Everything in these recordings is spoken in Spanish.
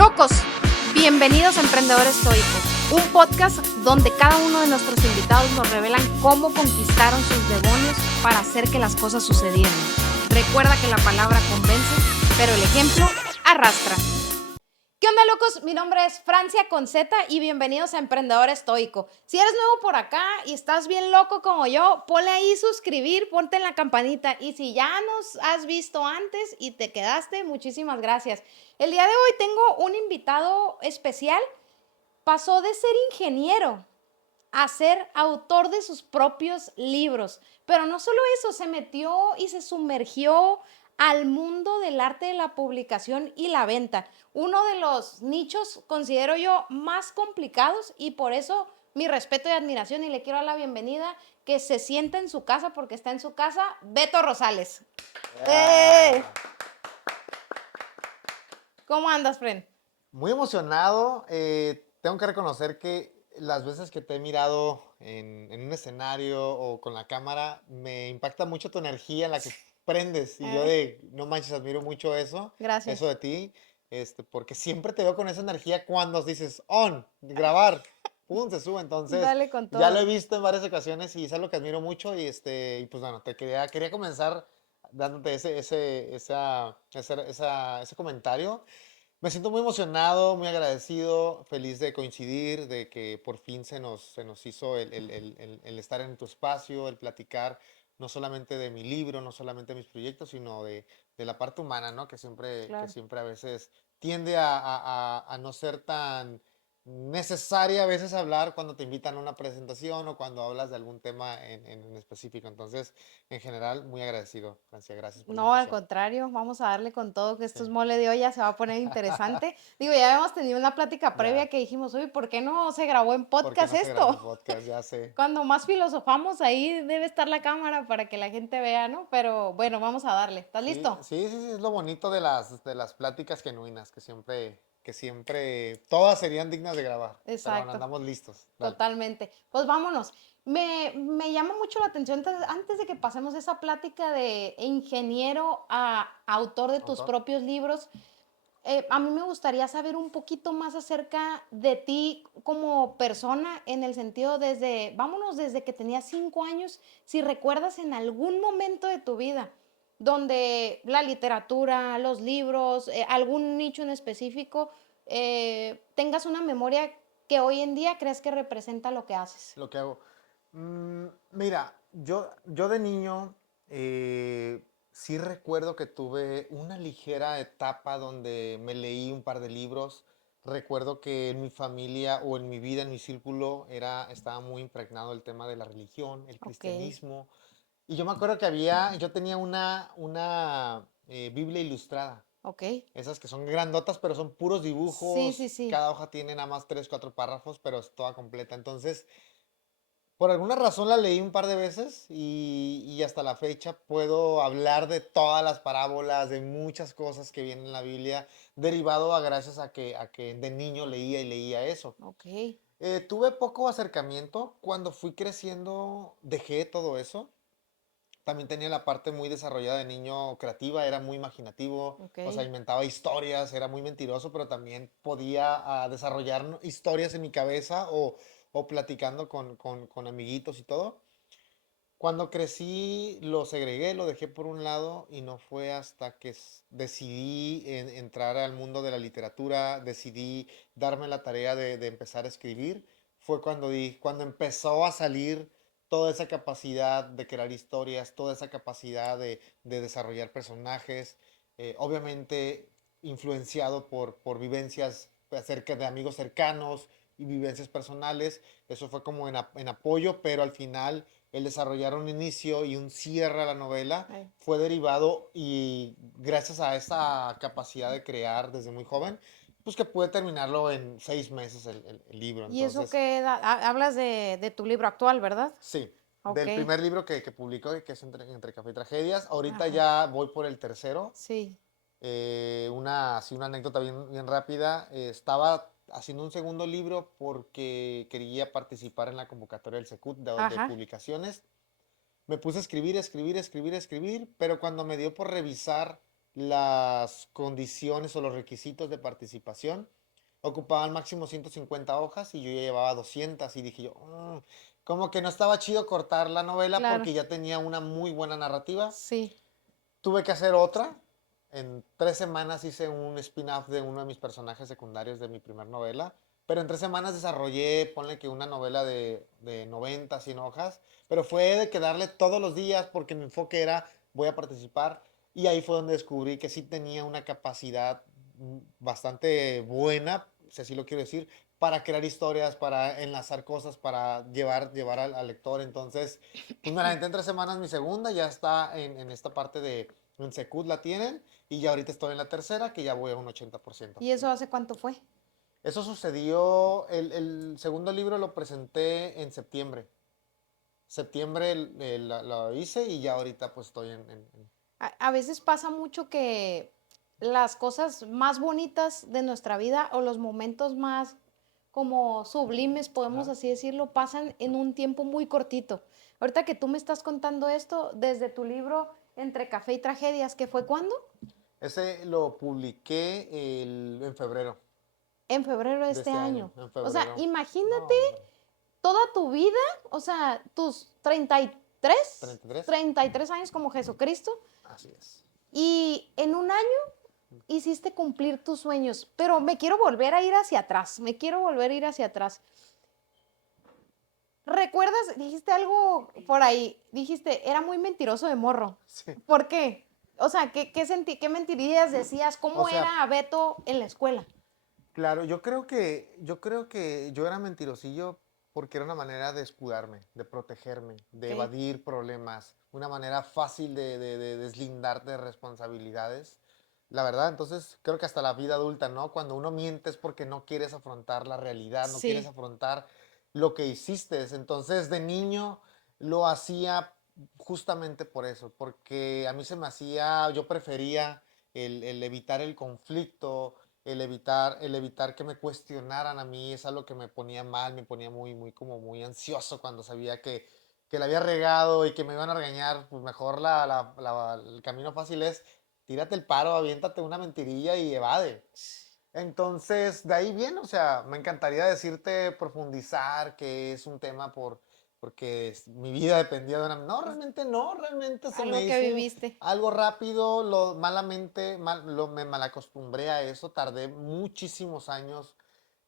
Locos, bienvenidos a Emprendedor Estoico, un podcast donde cada uno de nuestros invitados nos revelan cómo conquistaron sus demonios para hacer que las cosas sucedieran. Recuerda que la palabra convence, pero el ejemplo arrastra. ¿Qué onda, locos? Mi nombre es Francia con Z y bienvenidos a Emprendedor Estoico. Si eres nuevo por acá y estás bien loco como yo, ponle ahí suscribir, ponte en la campanita. Y si ya nos has visto antes y te quedaste, muchísimas gracias. El día de hoy tengo un invitado especial. Pasó de ser ingeniero a ser autor de sus propios libros. Pero no solo eso, se metió y se sumergió al mundo del arte de la publicación y la venta. Uno de los nichos, considero yo, más complicados, y por eso mi respeto y admiración, y le quiero dar la bienvenida, que se sienta en su casa, porque está en su casa, Beto Rosales. ¡Eh! ¿Cómo andas, Fren? Muy emocionado. Tengo que reconocer que las veces que te he mirado en un escenario o con la cámara, me impacta mucho tu energía en la que prendes. Y yo no manches, admiro mucho eso Gracias. de ti, porque siempre te veo con esa energía cuando dices on, grabar, pum, se sube. Entonces, Dale con ya lo he todo. visto en varias ocasiones y es algo que admiro mucho. Y pues bueno, quería comenzar dándote ese comentario. Me siento muy emocionado, muy agradecido, feliz de coincidir, de que por fin se nos hizo el estar en tu espacio, el platicar no solamente de mi libro, no solamente de mis proyectos, sino de la parte humana, ¿no? Que Claro. siempre a veces tiende a no ser tan necesaria a veces hablar cuando te invitan a una presentación o cuando hablas de algún tema en específico. Entonces, en general, muy agradecido, Francia, gracias por la No, al invitación. contrario, vamos a darle con todo, que esto es Sí, mole de olla, se va a poner interesante. Digo, ya habíamos tenido una plática previa ya. que dijimos, oye, ¿por qué no se grabó en ¿Por qué podcast no se grabó en esto? podcast? Ya sé. Cuando más filosofamos, ahí debe estar la cámara para que la gente vea, ¿no? Pero bueno, vamos a darle. ¿Estás Sí, listo? sí, sí, sí, es lo bonito de las pláticas genuinas, que siempre, todas serían dignas de grabar. Pero bueno, Exacto, andamos listos. Dale. totalmente. Pues vámonos. Me llama mucho la atención, antes de que pasemos esa plática de ingeniero a autor de tus ¿Autor? propios libros. A mí me gustaría saber un poquito más acerca de ti como persona, en el sentido vámonos desde que tenías 5 años, si recuerdas en algún momento de tu vida donde la literatura, los libros, algún nicho en específico, tengas una memoria que hoy en día crees que representa lo que haces. Lo que hago. Mira, yo de niño sí recuerdo que tuve una ligera etapa donde me leí un par de libros. Recuerdo que en mi familia o en mi vida, en mi círculo, estaba muy impregnado el tema de la religión, el Ok, cristianismo. Y yo me acuerdo yo tenía una Biblia ilustrada. ok. Esas que son grandotas, pero son puros Sí, sí, dibujos. sí. Cada hoja tiene nada más 3, 4 párrafos, pero es toda completa. Entonces, por alguna razón la leí un par de veces y hasta la fecha puedo hablar de todas las parábolas, de muchas cosas que vienen en la Biblia, derivado a gracias a que de niño leía y leía eso. Ok, Tuve poco acercamiento. Cuando fui creciendo, dejé todo eso. También tenía la parte muy desarrollada de niño creativa, era muy imaginativo, ok. o sea, inventaba historias, era muy mentiroso, pero también podía desarrollar historias en mi cabeza o platicando con amiguitos y todo. Cuando crecí lo segregué, lo dejé por un lado y no fue hasta que decidí entrar al mundo de la literatura, decidí darme la tarea de empezar a escribir. Fue cuando empezó a salir toda esa capacidad de crear historias, toda esa capacidad de desarrollar personajes, obviamente influenciado por vivencias acerca de amigos cercanos y vivencias personales. Eso fue como en apoyo, pero al final el desarrollar un inicio y un cierre a la novela Ay. fue derivado y gracias a esa capacidad de crear desde muy joven, pues que pude terminarlo en 6 meses el libro. Y eso Entonces, que hablas de tu libro actual, ¿verdad? sí, Ok. del primer libro que publicó, que es Entre Café y Tragedias, ahorita Ajá. ya voy por el tercero. Sí. Así una anécdota bien, bien rápida. Estaba haciendo un segundo libro porque quería participar en la convocatoria del Secut de Ajá. publicaciones. Me puse a escribir, escribir, escribir, escribir, pero cuando me dio por revisar las condiciones o los requisitos de participación. Ocupaban máximo 150 hojas y yo ya llevaba 200 y dije yo, como que no estaba chido cortar la novela Claro, porque ya tenía una muy buena narrativa. sí. Tuve que hacer otra. En 3 semanas hice un spin-off de uno de mis personajes secundarios de mi primer novela. Pero en 3 semanas desarrollé, ponle que una novela de 90, 100 hojas. Pero fue de que darle todos los días porque mi enfoque era voy a participar. Y ahí fue donde descubrí que sí tenía una capacidad bastante buena, si así lo quiero decir, para crear historias, para enlazar cosas, para llevar al lector. Entonces, pues me la aventé en 3 semanas mi segunda, ya está en esta parte de, en Secut la tienen, y ya ahorita estoy en la tercera, que ya voy a un 80%. ¿Y eso hace cuánto fue? Eso sucedió, el segundo libro lo presenté en septiembre. Septiembre lo hice y ya ahorita pues estoy A veces pasa mucho que las cosas más bonitas de nuestra vida o los momentos más como sublimes, podemos Ajá. así decirlo, pasan en un tiempo muy cortito. Ahorita que tú me estás contando esto, desde tu libro Entre Café y Tragedias, ¿que fue cuándo? Ese lo publiqué en febrero En febrero de de este este año, año. en O sea, febrero. No, imagínate hombre. toda tu vida, o sea, tus 33, 33. 33 años como Jesucristo, Así es. y en un año hiciste cumplir tus sueños, pero me quiero volver a ir hacia atrás, me quiero volver a ir hacia atrás. ¿Recuerdas? Dijiste algo por ahí, dijiste, era muy mentiroso de morro. Sí. ¿Por qué? O sea, ¿qué mentirillas decías? O ¿Cómo sea, era Beto en la escuela? claro, yo creo que yo era mentirosillo porque era una manera de escudarme, de protegerme, de ¿Ok? evadir problemas, una manera fácil de deslindarte de responsabilidades. La verdad, entonces creo que hasta la vida adulta, ¿no? Cuando uno miente es porque no quieres afrontar la realidad, no quieres Sí, afrontar lo que hiciste. Entonces, de niño lo hacía justamente por eso, porque a mí se me hacía, yo prefería el evitar el conflicto, el evitar que me cuestionaran a mí. Es algo que me ponía mal, me ponía muy, muy, como muy ansioso cuando sabía que la había regado y que me iban a regañar. Pues mejor el camino fácil es tírate el paro, aviéntate una mentirilla y evade. Entonces, de ahí viene, o sea, me encantaría decirte, profundizar, que es un tema porque mi vida dependía de una. No, realmente no, realmente se me algo que hizo viviste. algo rápido, me malacostumbré a eso, tardé muchísimos años,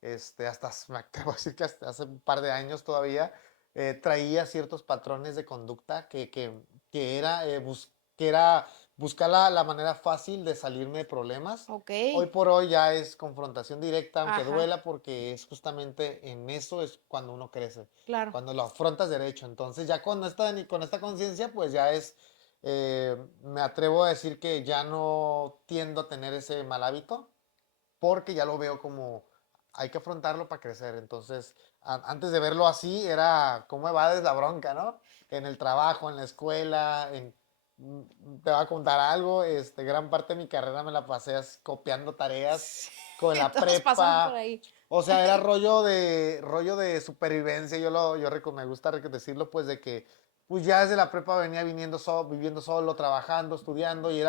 me acabo de decir que hasta hace un par de años todavía, traía ciertos patrones de conducta que era buscar la manera fácil de salirme de problemas. Ok, Hoy por hoy ya es confrontación directa, aunque ajá, duela, porque es justamente en eso es cuando uno crece, claro, cuando lo afrontas derecho. Entonces ya con esta conciencia, pues ya me atrevo a decir que ya no tiendo a tener ese mal hábito, porque ya lo veo como hay que afrontarlo para crecer. Entonces, antes de verlo así, era cómo evades la bronca, ¿no? En el trabajo, en la escuela, te voy a contar algo, gran parte de mi carrera me la pasé copiando tareas con la todos pasamos por prepa. ahí. O sea, era rollo de supervivencia. Me gusta decirlo, pues, de que pues ya desde la prepa venía viviendo solo, trabajando, estudiando, y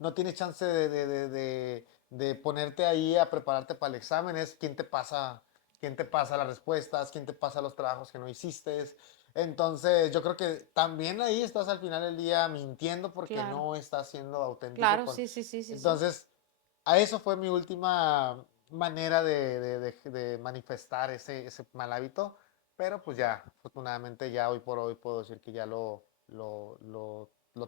no tienes chance de ponerte ahí a prepararte para el examen. Es quién te pasa las respuestas, quién te pasa los trabajos que no hiciste. Entonces, yo creo que también ahí estás al final del día mintiendo porque Claro, no estás siendo auténtico claro, con. sí, sí, sí, sí, sí. Entonces, a eso fue mi última manera de manifestar ese mal hábito. Pero pues ya, afortunadamente ya hoy por hoy puedo decir que ya lo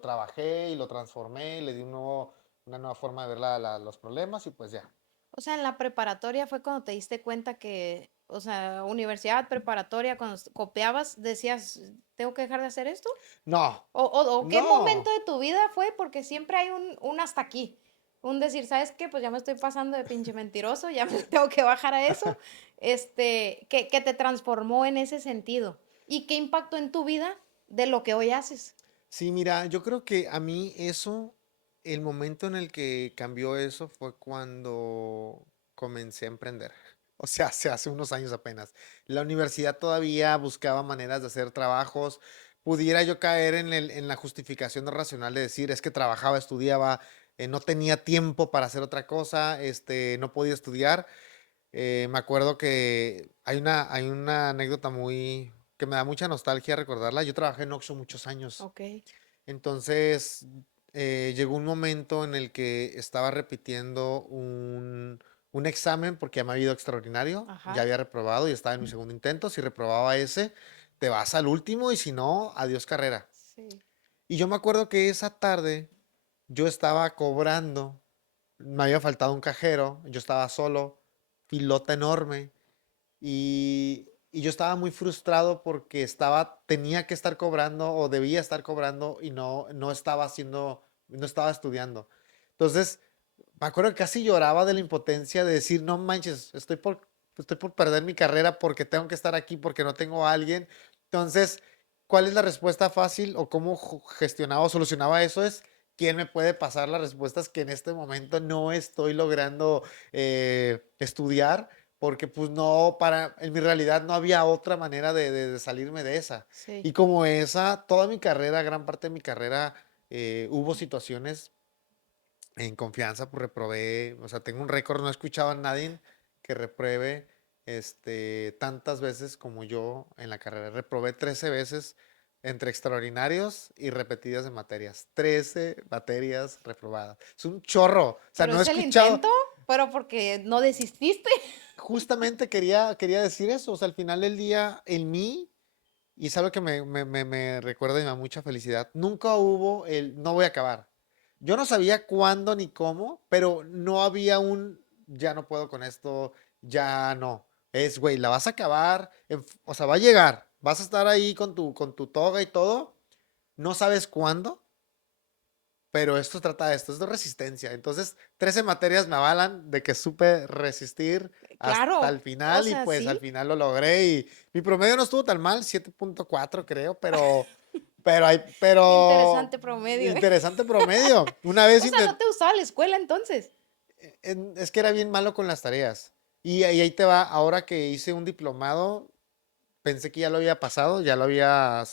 trabajé y lo transformé y le di una nueva forma de ver los problemas, y pues ya. O sea, en la preparatoria fue cuando te diste cuenta que, o sea, universidad, preparatoria, cuando copiabas, decías, ¿tengo que dejar de hacer esto? No, ¿O qué momento no. de tu vida fue? Porque siempre hay un hasta aquí. Un decir, ¿sabes qué? Pues ya me estoy pasando de pinche mentiroso, ya me tengo que bajar a eso. Que te transformó en ese sentido. ¿Y qué impactó en tu vida de lo que hoy haces? Sí, mira, yo creo que a mí el momento en el que cambió eso fue cuando comencé a emprender. O sea, hace unos años apenas. La universidad todavía buscaba maneras de hacer trabajos. Pudiera yo caer en la justificación racional de decir, es que trabajaba, estudiaba, no tenía tiempo para hacer otra cosa, no podía estudiar. Me acuerdo que hay una anécdota que me da mucha nostalgia recordarla. Yo trabajé en Oxxo muchos años. Ok. Entonces, llegó un momento en el que estaba repitiendo un examen porque ya me había ido extraordinario, ya Ajá. había reprobado y estaba en mi segundo intento. Si reprobaba ese, te vas al último y si no, adiós carrera. Sí. Y yo me acuerdo que esa tarde yo estaba cobrando, me había faltado un cajero, yo estaba solo, filota enorme. Y yo estaba muy frustrado porque tenía que estar cobrando o debía estar cobrando y no estaba haciendo, no estaba estudiando. Entonces, me acuerdo que casi lloraba de la impotencia de decir, no manches, estoy por perder mi carrera porque tengo que estar aquí, porque no tengo a alguien. Entonces, ¿cuál es la respuesta fácil o cómo gestionaba o solucionaba eso? Es, ¿quién me puede pasar las respuestas que en este momento no estoy logrando estudiar? Porque pues no, en mi realidad no había otra manera de salirme de esa. Sí. Y como esa, toda mi carrera, gran parte de mi carrera, hubo situaciones en confianza, pues reprobé, o sea, tengo un récord, no he escuchado a nadie que repruebe tantas veces como yo en la carrera. Reprobé 13 veces entre extraordinarios y repetidas de materias. 13 materias reprobadas. Es un chorro. O sea, Pero no he es el escuchado, intento, pero porque no desististe. justamente quería decir eso. O sea, al final del día, en mí, y es algo que me recuerda y me da mucha felicidad, nunca hubo no voy a acabar. Yo no sabía cuándo ni cómo, pero no había ya no puedo con esto, ya no. Es, güey, la vas a acabar, o sea, va a llegar, vas a estar ahí con tu toga y todo, no sabes cuándo, pero esto trata de esto, es de resistencia. Entonces, 13 materias me avalan de que supe resistir hasta Claro. el O final y sea, pues al sí. final lo logré y mi promedio no estuvo tan mal, 7.4 creo, pero Interesante promedio, ¿eh? interesante promedio. Una vez O sea, no te gustaba la escuela entonces. es que era bien malo con las tareas. Y ahí te va, ahora que hice un diplomado, pensé que ya lo había pasado, ya lo había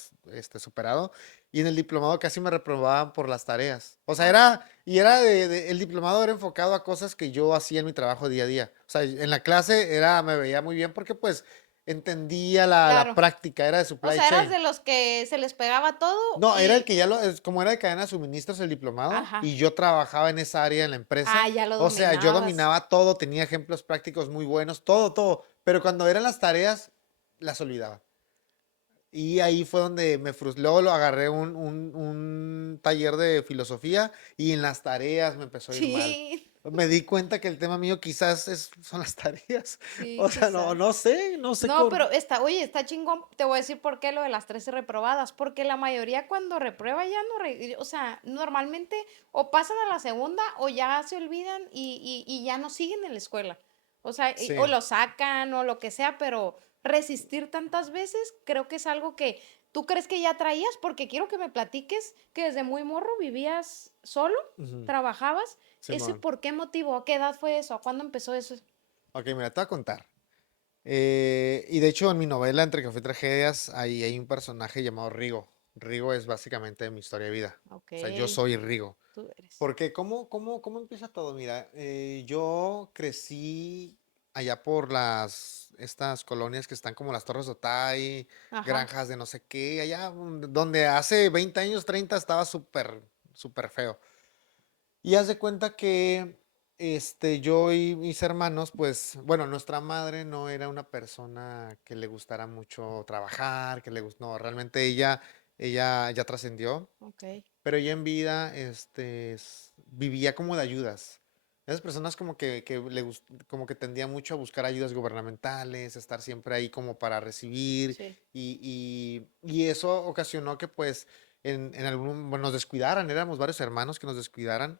superado. Y en el diplomado casi me reprobaban por las tareas. O sea, Ah, el diplomado era enfocado a cosas que yo hacía en mi trabajo día a día. O sea, en la clase me veía muy bien porque pues entendía la claro. práctica, era de O supply sea, eras chain. de los que se les pegaba todo No, era el y... que como era de cadena de suministros el diplomado Ajá. y yo trabajaba en esa área en la Ah, empresa. ya lo O sea, yo dominabas. dominaba todo, tenía ejemplos prácticos muy buenos, todo, todo. Pero cuando eran las tareas, las olvidaba. Y ahí fue donde me frustré. Luego lo agarré un taller de filosofía y en las tareas me empezó a ir mal. Sí, Me di cuenta que el tema mío quizás son las tareas. sí, O sea, no, quizás. no sé No, pero oye, está chingón. Te voy a decir por qué lo de las 13 reprobadas. Porque la mayoría cuando reprueba ya no, o sea, normalmente o pasan a la segunda o ya se olvidan y ya no siguen en la escuela. O sea, o Sí. lo sacan o lo que sea, pero resistir tantas veces creo que es algo que tú crees que ya traías, porque quiero que me platiques que desde muy morro vivías solo, Ujú, trabajabas. ¿Ese Simón. por qué motivo? ¿A qué edad fue eso? ¿A cuándo empezó eso? Ok, mira, te voy a contar. Y de hecho, en mi novela Entre Café y Tragedias, ahí hay un personaje llamado Rigo. Rigo es básicamente mi historia de vida. Ok, O sea, yo soy Rigo. tú eres. Porque, ¿cómo empieza todo? Mira, yo crecí allá por estas colonias que están como las Torres de Otay, Ajá. granjas de no sé qué, allá donde hace 20 años, 30 estaba súper, súper feo. Y haz de cuenta que yo y mis hermanos, pues, bueno, nuestra madre no era una persona que le gustara mucho trabajar, no, realmente ella ya trascendió, Ok. pero ella en vida, vivía como de ayudas. Esas personas como que tendía mucho a buscar ayudas gubernamentales, estar siempre ahí como para recibir, Sí. y eso ocasionó que pues bueno, nos descuidaran, éramos varios hermanos que nos descuidaran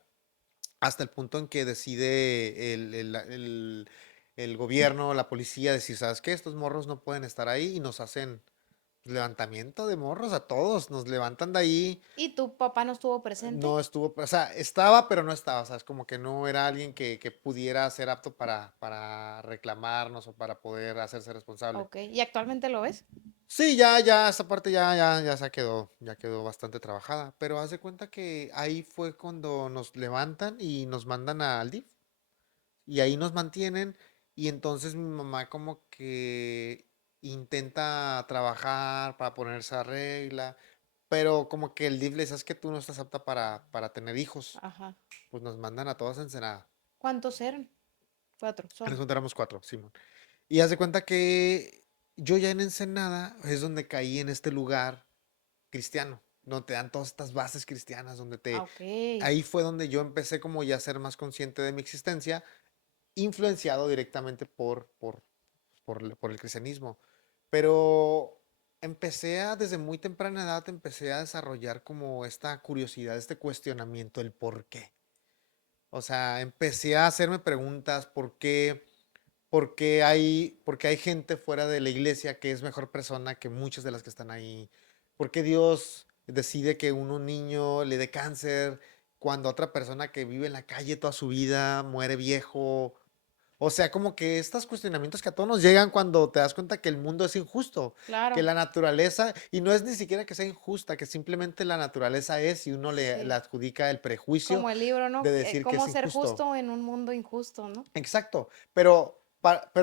hasta el punto en que decide el gobierno, la policía, decir, ¿sabes qué? Estos morros no pueden estar ahí y nos hacen levantamiento de morros a todos, nos levantan de ahí, ¿Y tu papá no estuvo presente? no estuvo, o sea, estaba, pero no estaba, o sea, es como que no era alguien que pudiera ser apto para reclamarnos o para poder hacerse responsable. Ok. ¿Y actualmente lo ves? Sí, esa parte ya quedó bastante trabajada, pero haz de cuenta que ahí fue cuando nos levantan y nos mandan al DIF y ahí nos mantienen y entonces mi mamá como que intenta trabajar para ponerse a regla, pero como que el DIF le dice, es que tú no estás apta para tener hijos, Ajá. pues nos mandan a todos a Ensenada. ¿Cuántos eran? 4 En ese son. momento éramos cuatro, Simón. Y haz de cuenta que yo ya en Ensenada es donde caí en este lugar cristiano, donde te dan todas estas bases cristianas, Ah, ok. ahí fue donde yo empecé como ya a ser más consciente de mi existencia, influenciado directamente por el cristianismo. Pero desde muy temprana edad, empecé a desarrollar como esta curiosidad, este cuestionamiento, el por qué. O sea, empecé a hacerme preguntas, por qué hay gente fuera de la iglesia que es mejor persona que muchas de las que están ahí. ¿Por qué Dios decide que un niño le dé cáncer cuando otra persona que vive en la calle toda su vida muere viejo? O sea, como que estos cuestionamientos que a todos nos llegan cuando te das cuenta que el mundo es injusto, que Claro. la naturaleza, y no es ni siquiera que sea injusta, que simplemente la naturaleza es y uno le Sí. adjudica el prejuicio Como el libro, de ¿no? decir que Cómo es ser injusto. justo en un mundo injusto, ¿no? Exacto, pero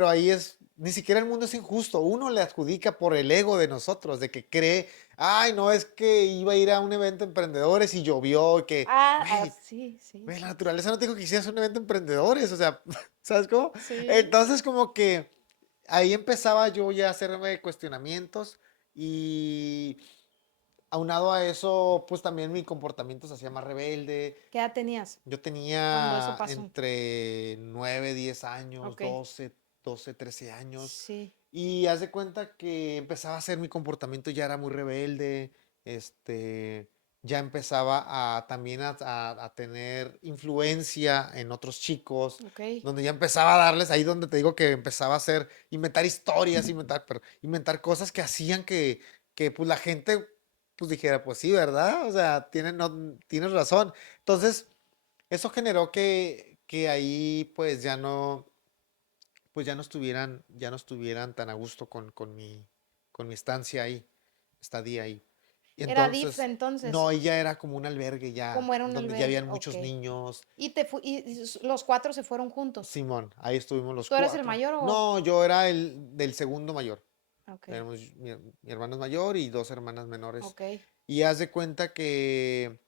ahí ni siquiera el mundo es injusto, uno le adjudica por el ego de nosotros, de que cree, ay, no, es que iba a ir a un evento de emprendedores y llovió, y que, güey, Sí, sí, güey, la sí. naturaleza no te dijo que hicieras un evento de emprendedores, o sea, ¿sabes cómo? Sí. Entonces como que ahí empezaba yo ya a hacerme cuestionamientos y aunado a eso, pues también mi comportamiento se hacía más rebelde. ¿Qué edad tenías Yo cuando eso tenía pasó? entre 9 10 años, Ok. 13 años. Sí. Y haz de cuenta que empezaba a hacer mi comportamiento, ya era muy rebelde. Este, ya empezaba también a tener influencia en otros chicos, Ok. donde ya empezaba a darles, ahí donde te digo que empezaba a inventar historias, inventar cosas que hacían que pues la gente pues dijera, pues sí, ¿verdad? O sea, no, tienes razón. Entonces, eso generó que ahí pues ya no estuvieran tan a gusto con mi estancia ahí, estadía ahí. Y Era DIF entonces, entonces. no, ella era como un albergue ya, ¿Cómo era un donde ya albergue? habían Ok. muchos niños. Y los 4 se fueron juntos. Simón, ahí estuvimos los ¿Tú eres el cuatro. mayor o...? No, yo era el del segundo mayor. Ok. Mi hermano es mayor y dos hermanas menores. Ok. Y haz de cuenta que,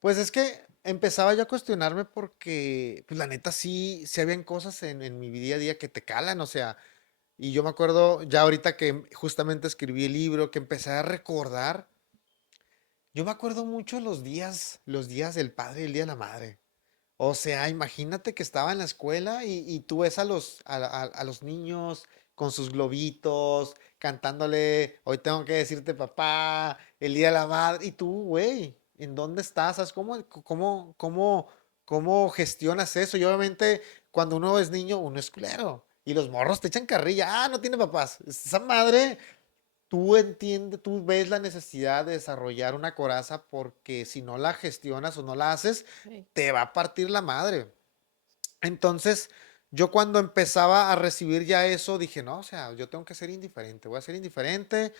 pues es que empezaba yo a cuestionarme porque, pues la neta sí habían cosas en mi día a día que te calan, o sea, y yo me acuerdo ya ahorita que justamente escribí el libro, que empecé a recordar, yo me acuerdo mucho los días del padre y el día de la madre. O sea, imagínate que estaba en la escuela y tú ves a los niños con sus globitos, cantándole, hoy tengo que decirte papá, el día de la madre, y tú, güey, ¿en dónde estás? ¿Sabes cómo gestionas eso? Y obviamente cuando uno es niño, uno es culero. Y los morros te echan carrilla, no tiene papás. Esa madre tú ves la necesidad de desarrollar una coraza porque si no la gestionas o no la haces, Sí. te va a partir la madre. Entonces, yo cuando empezaba a recibir ya eso, dije, no, o sea, yo tengo que ser indiferente, voy a ser indiferente,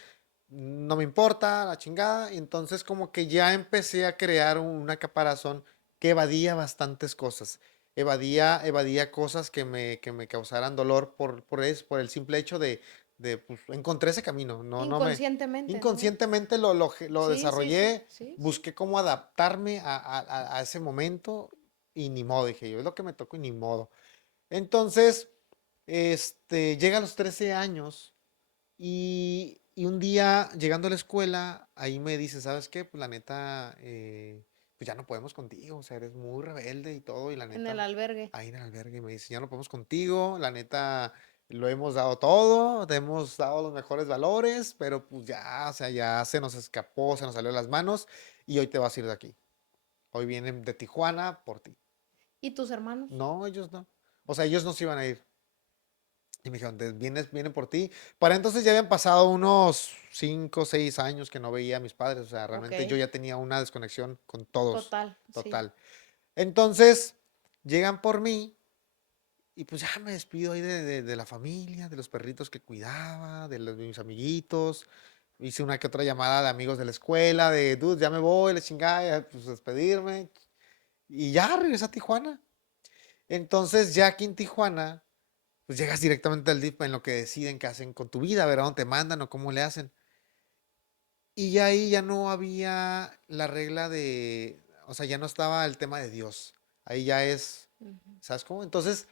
no me importa la chingada. Y entonces como que ya empecé a crear una caparazón que evadía bastantes cosas. Evadía cosas que me causaran dolor por el simple hecho pues, encontré ese camino. Inconscientemente, ¿no? Inconscientemente lo Sí, sí, sí, desarrollé, sí, sí. busqué cómo adaptarme a ese momento y ni modo, dije yo, es lo que me tocó y ni modo. Entonces, llega a los 13 años y un día, llegando a la escuela, ahí me dice, ¿sabes qué? Pues la neta, pues ya no podemos contigo, o sea, eres muy rebelde y todo, y la En el neta, albergue. ahí en el albergue me dice, ya no podemos contigo, la neta, lo hemos dado todo, te hemos dado los mejores valores, pero pues ya, o sea, ya se nos escapó, se nos salió de las manos, y hoy te vas a ir de aquí. Hoy vienen de Tijuana por ti. ¿Y tus hermanos? No, ellos no. O sea, ellos no se iban a ir. Y me dijeron, vienen por ti. Para entonces ya habían pasado unos 5 o 6 años que no veía a mis padres. O sea, Ok. realmente yo ya tenía una desconexión con todos. Total, sí. Total. Entonces, llegan por mí y pues ya me despido ahí de la familia, de los perritos que cuidaba, de mis amiguitos. hice una que otra llamada de amigos de la escuela, de, dude, ya me voy, la chingada, ya, pues despedirme. Y ya regresé a Tijuana. Entonces, ya aquí en Tijuana, pues llegas directamente al DIF en lo que deciden qué hacen con tu vida, a ver a dónde te mandan o cómo le hacen. Y ya ahí ya no había la regla de, o sea, ya no estaba el tema de Dios. Ahí ya es, Ujú. ¿sabes cómo? Entonces,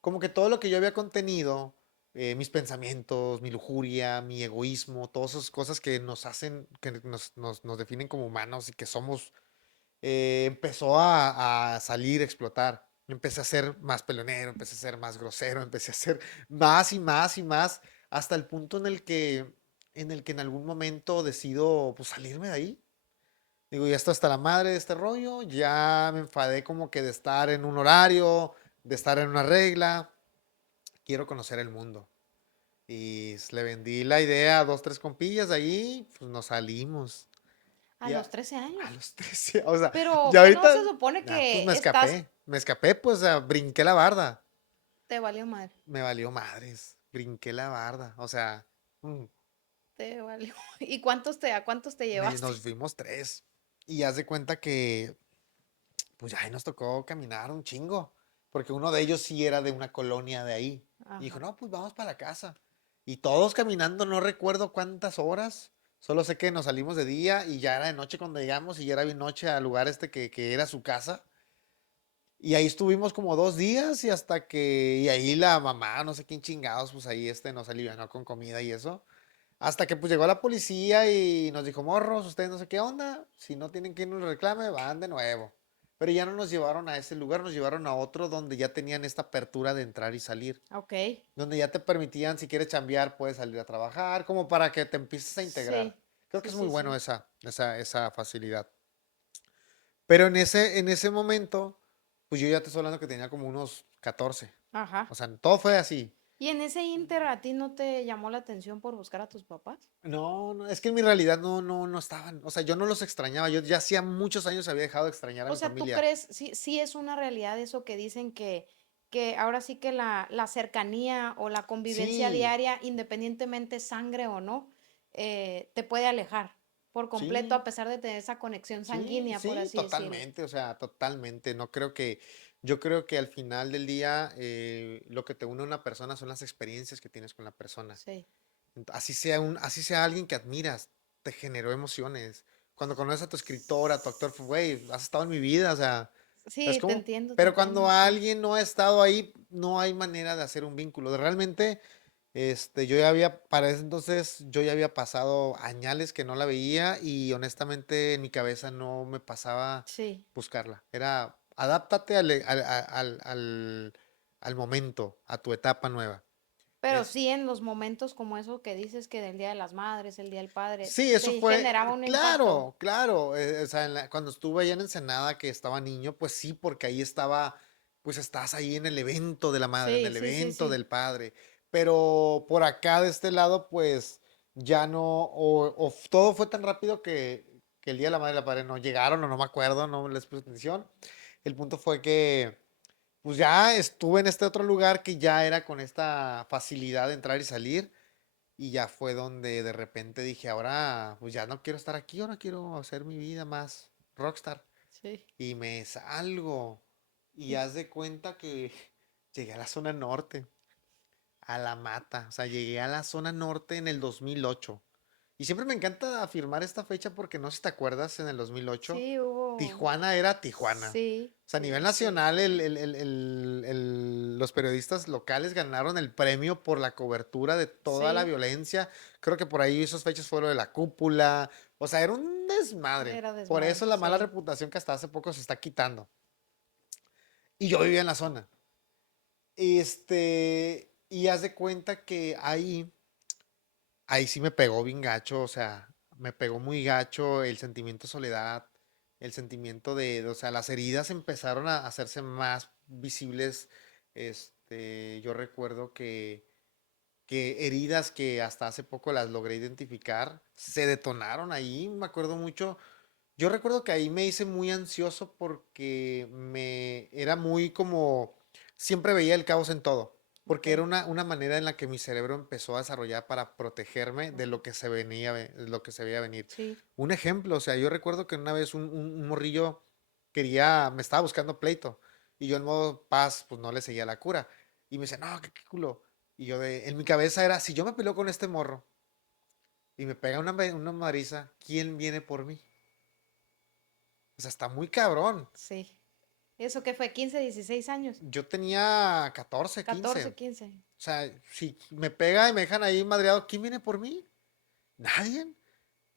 como que todo lo que yo había contenido, mis pensamientos, mi lujuria, mi egoísmo, todas esas cosas que nos hacen, que nos definen como humanos y que somos, empezó a salir, a explotar. Empecé a ser más peleonero, empecé a ser más grosero, empecé a ser más y más y más, hasta el punto en algún momento decido pues, salirme de ahí. Digo, ya está hasta la madre de este rollo, ya me enfadé como que de estar en un horario, de estar en una regla, quiero conocer el mundo. Y le vendí la idea a dos, tres compillas de ahí, pues nos salimos. A Y los 13 a años. los 13, o sea, Pero ya que no ahorita, se supone pues que estás, me escapé, pues, o sea, brinqué la barda, te valió madre, me valió madres, brinqué la barda, o sea, mm, te valió. ¿Y a cuántos te nos llevaste? fuimos tres. Y haz de cuenta que, pues ya ahí nos tocó caminar un chingo, porque uno de ellos sí era de una colonia de ahí. Y dijo, Ajá. no, pues vamos para la casa. Y todos caminando, no recuerdo cuántas horas, solo sé que nos salimos de día y ya era de noche cuando llegamos y ya era bien noche al lugar este que era su casa. Y ahí estuvimos como 2 días y hasta que, y ahí la mamá, no sé quién chingados, pues ahí nos alivianó con comida y eso. Hasta que pues llegó la policía y nos dijo, morros, ustedes no sé qué onda, si no tienen que ir a un reclame, van de nuevo. Pero ya no nos llevaron a ese lugar, nos llevaron a otro donde ya tenían esta apertura de entrar y salir. Ok. Donde ya te permitían, si quieres chambear, puedes salir a trabajar, como para que te empieces a integrar. Sí, Creo que sí, es muy sí, bueno sí. esa facilidad. Pero en ese momento, pues yo ya te estoy hablando que tenía como unos 14. Ajá. O sea, todo fue así. ¿Y en ese inter a ti no te llamó la atención por buscar a tus papás? No, no, es que en mi realidad no estaban. O sea, yo no los extrañaba. Yo ya hacía muchos años había dejado de extrañar a O mi sea, ¿tú familia. crees, sí es una realidad eso que dicen que ahora sí que la cercanía o la convivencia Sí, diaria, independientemente sangre o no, te puede alejar por completo a sí, pesar de tener esa conexión sí, sanguínea, por sí, así decirlo? totalmente. O sea, totalmente. No creo que, yo creo que al final del día lo que te une a una persona son las experiencias que tienes con la persona. Sí. Así sea alguien que admiras, te generó emociones. Cuando conoces a tu escritor, a tu actor, pues, güey, has estado en mi vida, o sea, ¿sabes Sí, cómo? te Pero cuando entiendo, sí. alguien no ha estado ahí, no hay manera de hacer un vínculo. Realmente, yo ya había, para ese entonces, yo ya había pasado añales que no la veía y honestamente en mi cabeza no me pasaba Sí. buscarla. Era, adáptate al momento, a tu etapa nueva. Pero sí en los momentos como eso que dices que del Día de las Madres, el Día del Padre, Sí, eso te fue, generaba un impacto. claro, claro, o sea, cuando estuve allá en Ensenada, que estaba niño, pues sí, porque ahí estaba, pues estás ahí en el evento de la madre, en Sí, el sí, sí, evento sí. del padre, pero por acá de este lado, pues ya no, todo fue tan rápido que el día de la madre y la padre no llegaron, o no me acuerdo, no les puse atención. El punto fue que, pues ya estuve en este otro lugar que ya era con esta facilidad de entrar y salir. Y ya fue donde de repente dije, ahora pues ya no quiero estar aquí, ahora quiero hacer mi vida más rockstar. Sí. Y me salgo. Y haz de cuenta que llegué a la zona norte, a La Mata. O sea, llegué a la zona norte en el 2008. Y siempre me encanta afirmar esta fecha porque no sé si te acuerdas, en el 2008, Sí, hubo. Tijuana era Tijuana. Sí, O sea, a nivel sí, sí, nacional, sí. los periodistas locales ganaron el premio por la cobertura de toda la Sí, violencia. Creo que por ahí esos fechas fueron de la cúpula. O sea, era un desmadre. era Por desmadre, eso la mala sí. reputación que hasta hace poco se está quitando. Y yo vivía en la zona. Y haz de cuenta que ahí sí me pegó bien gacho, o sea, me pegó muy gacho el sentimiento de soledad, el sentimiento o sea, las heridas empezaron a hacerse más visibles. Yo recuerdo que heridas que hasta hace poco las logré identificar, se detonaron ahí, me acuerdo mucho. Yo recuerdo que ahí me hice muy ansioso porque era muy como, siempre veía el caos en todo. porque era Ok, una manera en la que mi cerebro empezó a desarrollar para protegerme de lo que se venía, de lo que se veía venir. sí. Un ejemplo, o sea, yo recuerdo que una vez un morrillo me estaba buscando pleito, y yo en modo paz, pues no le seguía la cura, y me decía, no, qué culo, y en mi cabeza era, si yo me peleo con este morro, y me pega una madriza, ¿quién viene por mí? O sea, está muy cabrón. Sí. ¿Eso qué fue? 15, 16 años. Yo tenía 14, 15. 14, O 15. sea, si me pega y me dejan ahí madreado, ¿quién viene por mí? Nadie.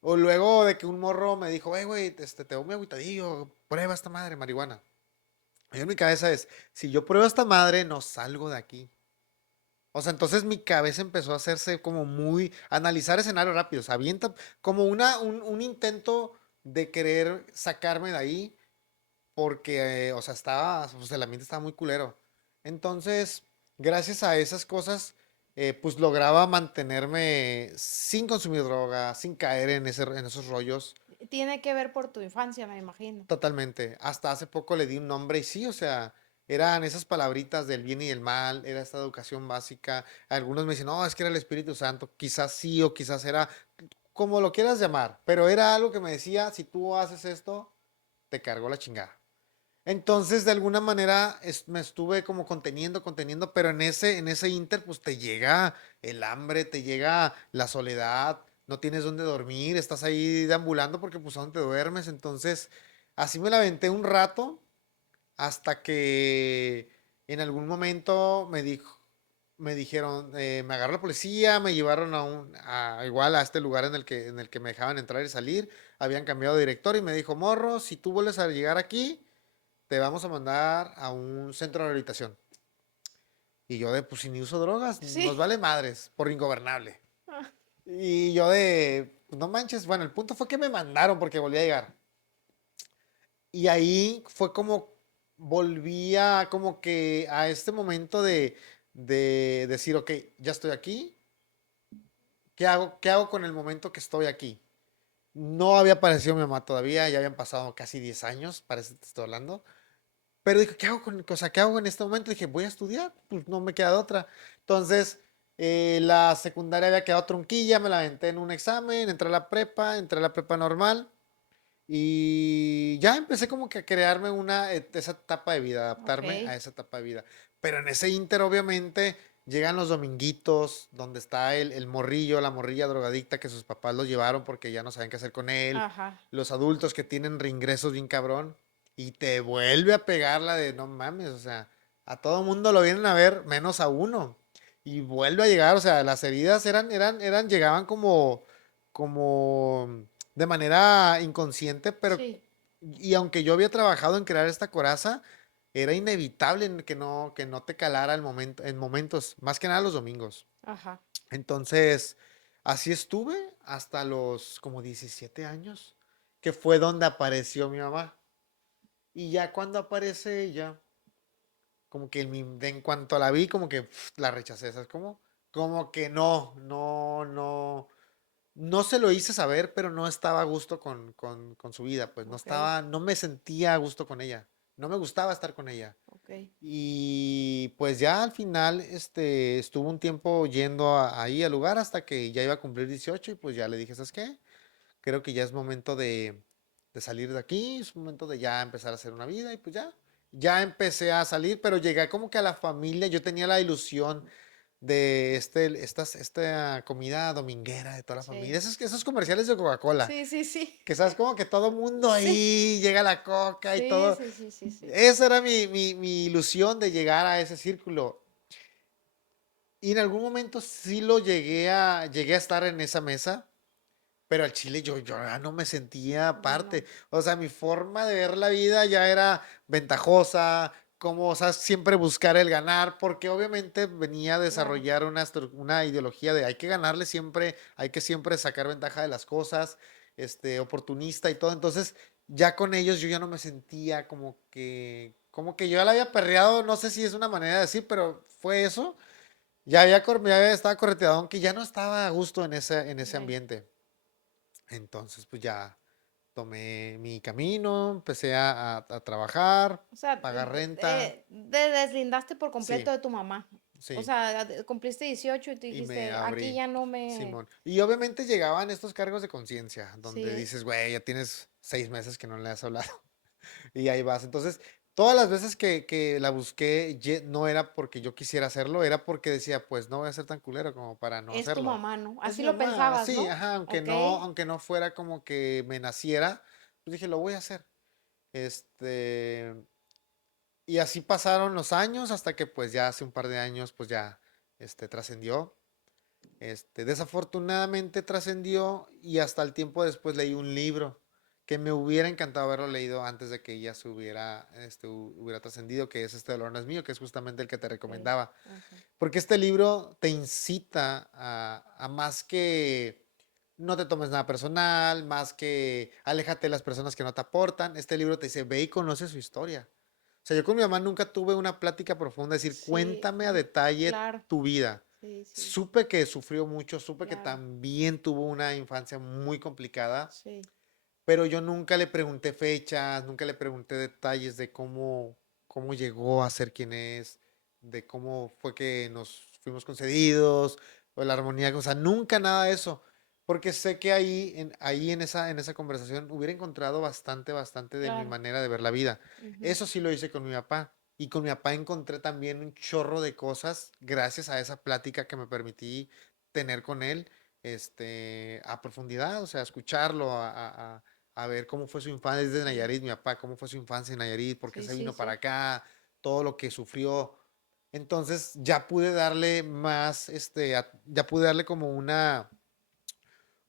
O luego de que un morro me dijo, güey, te veo muy agüitadillo, prueba esta madre, marihuana. Y en mi cabeza es, si yo pruebo esta madre, no salgo de aquí. O sea, entonces mi cabeza empezó a hacerse como analizar escenarios rápidos, avienta como un intento de querer sacarme de ahí, porque, o sea, pues el ambiente estaba muy culero. Entonces, gracias a esas cosas, pues lograba mantenerme sin consumir droga, sin caer en esos rollos. Tiene que ver por tu infancia, me imagino. Totalmente. Hasta hace poco le di un nombre y sí, o sea, eran esas palabritas del bien y el mal, era esta educación básica. Algunos me dicen, no, es que era el Espíritu Santo. Quizás sí o quizás era como lo quieras llamar, pero era algo que me decía, si tú haces esto, te cargo la chingada. Entonces, de alguna manera, me estuve como conteniendo, pero en ese inter, pues te llega el hambre, te llega la soledad, no tienes dónde dormir, estás ahí deambulando porque pues a dónde te duermes. Entonces, así me la aventé un rato hasta que en algún momento me dijeron, me agarró la policía, me llevaron igual a este lugar en el que me dejaban entrar y salir. Habían cambiado de director y me dijo, morro, si tú vuelves a llegar aquí te vamos a mandar a un centro de rehabilitación. Y yo pues si ni uso drogas, nos Sí. vale madres, por ingobernable. Ah, Y yo pues, no manches, bueno, el punto fue que me mandaron porque volví a llegar. Y ahí fue como, volvía como que a este momento de decir, ok, ya estoy aquí, ¿qué hago con el momento que estoy aquí? No había aparecido mi mamá todavía, ya habían pasado casi 10 años, parece que te estoy hablando. Pero dije, ¿qué hago en este momento? Dije, voy a estudiar, pues no me queda de otra. Entonces, la secundaria había quedado trunquilla, me la aventé en un examen, entré a la prepa normal y ya empecé como que a crearme esa etapa de vida, ok. adaptarme a esa etapa de vida. Pero en ese inter, obviamente, llegan los dominguitos, donde está el morrillo, la morrilla drogadicta que sus papás lo llevaron porque ya no saben qué hacer con él, Ajá. los adultos que tienen reingresos bien cabrón, y te vuelve a pegar la de no mames, o sea, a todo mundo lo vienen a ver, menos a uno. Y vuelve a llegar, o sea, las heridas llegaban como de manera inconsciente, pero Sí. y aunque yo había trabajado en crear esta coraza, era inevitable que no te calara en momentos, más que nada los domingos. Ajá. Entonces, así estuve hasta los como 17 años, que fue donde apareció mi mamá. Y ya cuando aparece ella, como que en cuanto la vi, como que la rechacé, ¿sabes cómo? Como que no se lo hice saber, pero no estaba a gusto con su vida, pues Ok. no me sentía a gusto con ella, no me gustaba estar con ella. Ok. Y pues ya al final, estuvo un tiempo yendo ahí al lugar hasta que ya iba a cumplir 18 y pues ya le dije, ¿sabes qué? Creo que ya es momento de salir de aquí, es momento de ya empezar a hacer una vida y pues ya empecé a salir, pero llegué como que a la familia, yo tenía la ilusión de esta comida dominguera de toda la familia, Sí. esos comerciales de Coca-Cola, Sí, sí, sí. que sabes como que todo mundo Sí. ahí llega la coca y Sí, todo, sí, sí, sí, sí. esa era mi ilusión de llegar a ese círculo. Y en algún momento sí llegué a estar en esa mesa, pero al chile yo ya no me sentía Ya no. aparte. O sea, mi forma de ver la vida ya era ventajosa, como, o sea, siempre buscar el ganar, porque obviamente venía a Claro. desarrollar una ideología de hay que ganarle siempre, hay que siempre sacar ventaja de las cosas, oportunista y todo. Entonces, ya con ellos yo ya no me sentía como que yo ya la había perreado, no sé si es una manera de decir, pero fue eso. Estaba correteado, aunque ya no estaba a gusto en ese Ok. ambiente. Entonces, pues ya tomé mi camino, empecé a trabajar, O sea, pagar renta. te deslindaste por Sí, completo de tu mamá. O Sí, sea, cumpliste 18 y tú y me dijiste, aquí abrí, ya no me... Simón. Y obviamente llegaban estos cargos de conciencia, donde Sí, dices, güey, ya tienes 6 meses que no le has hablado. Y ahí vas. Entonces, todas las veces que la busqué, no era porque yo quisiera hacerlo, era porque decía, pues no voy a ser tan culero como para no es tu hacerlo. mamá, ¿no? Es Así mi lo mamá, pensabas, sí, ¿no? ajá, Ok, aunque no fuera como que me naciera, pues dije, lo voy a hacer. Este, y así pasaron los años hasta que pues ya hace un par de años pues ya trascendió. Desafortunadamente trascendió y hasta el tiempo después leí un libro que me hubiera encantado haberlo leído antes de que ella se hubiera trascendido, que es este Dolor no es mío, que es justamente el que te sí, recomendaba. ajá. Porque este libro te incita a más que no te tomes nada personal, más que aléjate de las personas que no te aportan. Este libro te dice, ve y conoce su historia. O sea, yo con mi mamá nunca tuve una plática profunda, decir, Sí, cuéntame a detalle claro, tu vida. sí, sí, Supe que sufrió mucho, supe que claro, también tuvo una infancia muy complicada, sí, pero yo nunca le pregunté fechas, nunca le pregunté detalles de cómo llegó a ser quien es, de cómo fue que nos fuimos concedidos, o la armonía, o sea, nunca nada de eso, porque sé que ahí en esa conversación hubiera encontrado bastante de mi claro. manera de ver la vida. Ujú. Eso sí lo hice con mi papá. Y con mi papá encontré también un chorro de cosas gracias a esa plática que me permití tener con él, a profundidad, o sea, escucharlo, a ver cómo fue su infancia desde Sí, Nayarit, mi papá, cómo fue su infancia en Nayarit, por qué sí, se sí, vino para sí, acá, todo lo que sufrió. Entonces ya pude darle más, ya pude darle como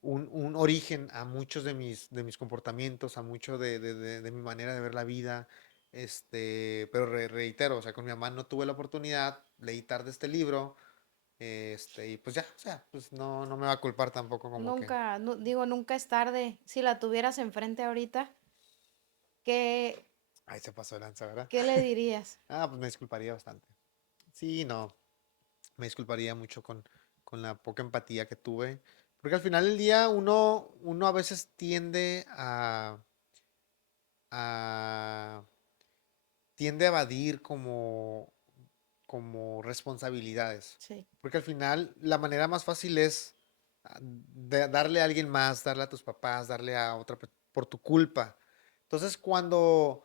un origen a muchos de mis comportamientos, a mucho de mi manera de ver la vida. Pero reitero, o sea, con mi mamá no tuve la oportunidad, leí tarde este libro, y pues ya, o sea, pues no me va a culpar tampoco como que, nunca, digo, nunca es tarde. Si la tuvieras enfrente ahorita, ¿qué, ay, se pasó de lanza, ¿verdad? qué le dirías? Pues me disculparía bastante. Sí, no, me disculparía mucho con la poca empatía que tuve, porque al final del día uno a veces tiende a, tiende a evadir como responsabilidades, Sí, porque al final la manera más fácil es darle a alguien más, darle a tus papás, darle a otra por tu culpa. Entonces, cuando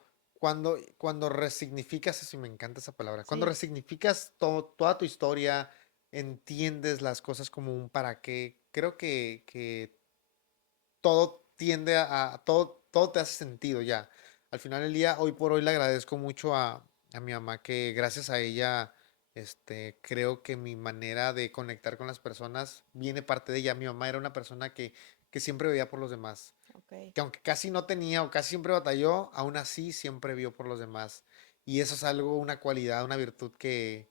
resignificas eso, y me encanta esa palabra, cuando sí, resignificas toda tu historia, entiendes las cosas como un para qué, creo que todo tiende todo te hace sentido ya. Al final del día, hoy por hoy le agradezco mucho a mi mamá que gracias a ella, creo que mi manera de conectar con las personas viene parte de ella. Mi mamá era una persona que siempre veía por los demás, ok, que aunque casi no tenía o casi siempre batalló, aún así siempre vio por los demás. Y eso es algo, una cualidad, una virtud que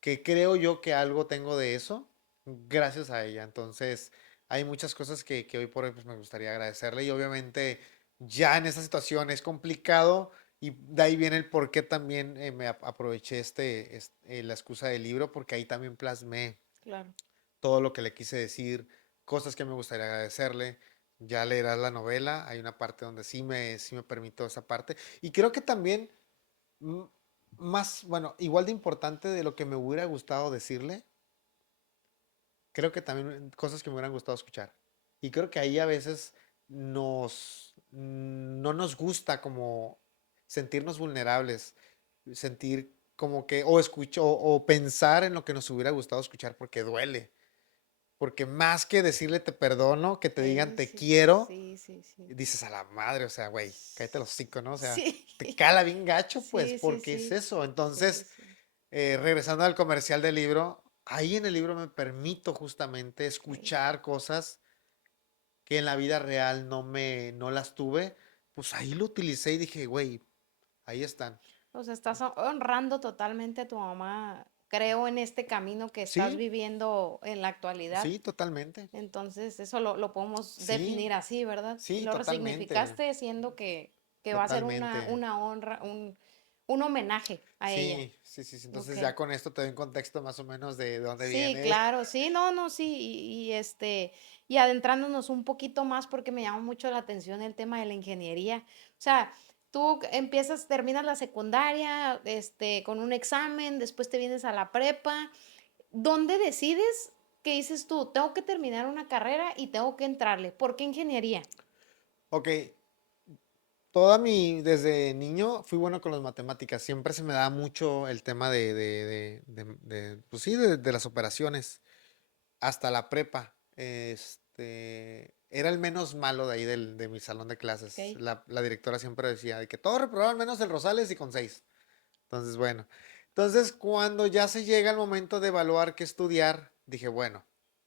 creo yo que algo tengo de eso gracias a ella. Entonces, hay muchas cosas que hoy por hoy pues, me gustaría agradecerle y obviamente ya en esta situación es complicado y de ahí viene el por qué también me aproveché la excusa del libro porque ahí también plasmé claro. todo lo que le quise decir, cosas que me gustaría agradecerle. Ya leerás la novela, hay una parte donde sí me permito esa parte. Y creo que también mm, más, bueno, igual de importante de lo que me hubiera gustado decirle, creo que también cosas que me hubieran gustado escuchar. Y creo que ahí a veces no nos gusta como sentirnos vulnerables, sentir como que, o pensar en lo que nos hubiera gustado escuchar porque duele. Porque más que decirle te perdono, que te digan te Sí, quiero, sí, sí, sí. dices a la madre, o sea, güey, cállate los hocico, ¿no? O sea, Sí, te cala bien gacho, pues, sí, sí, porque es sí, eso. sí, Entonces, sí. regresando al comercial del libro, ahí en el libro me permito justamente Ok. escuchar cosas que en la vida real no las tuve, pues ahí lo utilicé y dije, güey, ahí están. O sea, estás honrando totalmente a tu mamá, creo, en este camino que estás Sí, viviendo en la actualidad. sí, totalmente. Entonces, eso lo podemos Sí, definir así, ¿verdad? Y sí, lo totalmente, resignificaste siendo que va a ser totalmente. una honra, un homenaje a ella. Sí, sí, sí, sí. Ok. Entonces ya con esto te doy un contexto más o menos de dónde Sí, viene. claro, sí, no, no, sí, y adentrándonos un poquito más porque me llama mucho la atención el tema de la ingeniería. O sea, tú terminas la secundaria, con un examen, después te vienes a la prepa. ¿Dónde decides que dices tú, tengo que terminar una carrera y tengo que entrarle? ¿Por qué ingeniería? Ok, desde niño fui bueno con las matemáticas. Siempre se me daba mucho el tema pues sí, de las operaciones. Hasta la prepa. Era el menos malo de ahí de mi salón de clases. Ok. La directora siempre decía de que todos reprobaban menos el Rosales y con 6. Entonces, bueno. Entonces, cuando ya se llega el momento de evaluar qué estudiar, dije, bueno,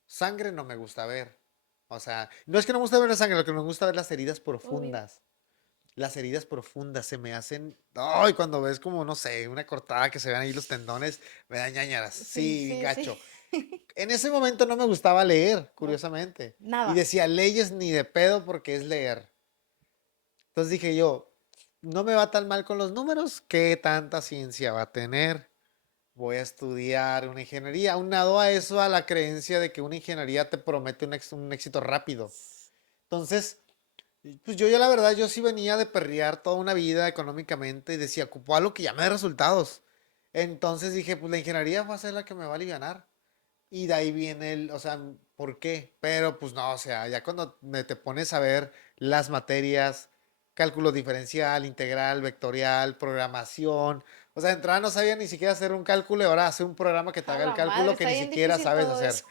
sangre no me gusta ver. O sea, no es que no me gusta ver la sangre, lo que me gusta ver las heridas Obvio. profundas. Las heridas profundas se me hacen. Ay, cuando ves como, no sé, una cortada que se ven ahí los tendones, me dan ñañaras. Sí, Sí, bien sí, sí. gacho. En ese momento no me gustaba leer, curiosamente. Y Nada. decía, leyes ni de pedo porque es leer. Entonces dije yo, no me va tan mal con los números, ¿qué tanta ciencia va a tener? Voy a estudiar una ingeniería. Aunado a eso, a la creencia de que una ingeniería te promete un éxito rápido. Entonces, pues yo ya la verdad, yo sí venía de perrear toda una vida económicamente y decía, ocupo algo que ya me dé resultados. Entonces dije, pues la ingeniería va a ser la que me va a alivianar. Y de ahí viene o sea, ¿por qué? Pero pues no, o sea, ya cuando te pones a ver las materias, cálculo diferencial, integral, vectorial, programación, o sea, de entrada no sabía ni siquiera hacer un cálculo y ahora hace un programa que te A haga el la madre, cálculo que está ni bien siquiera difícil sabes todo hacer. eso.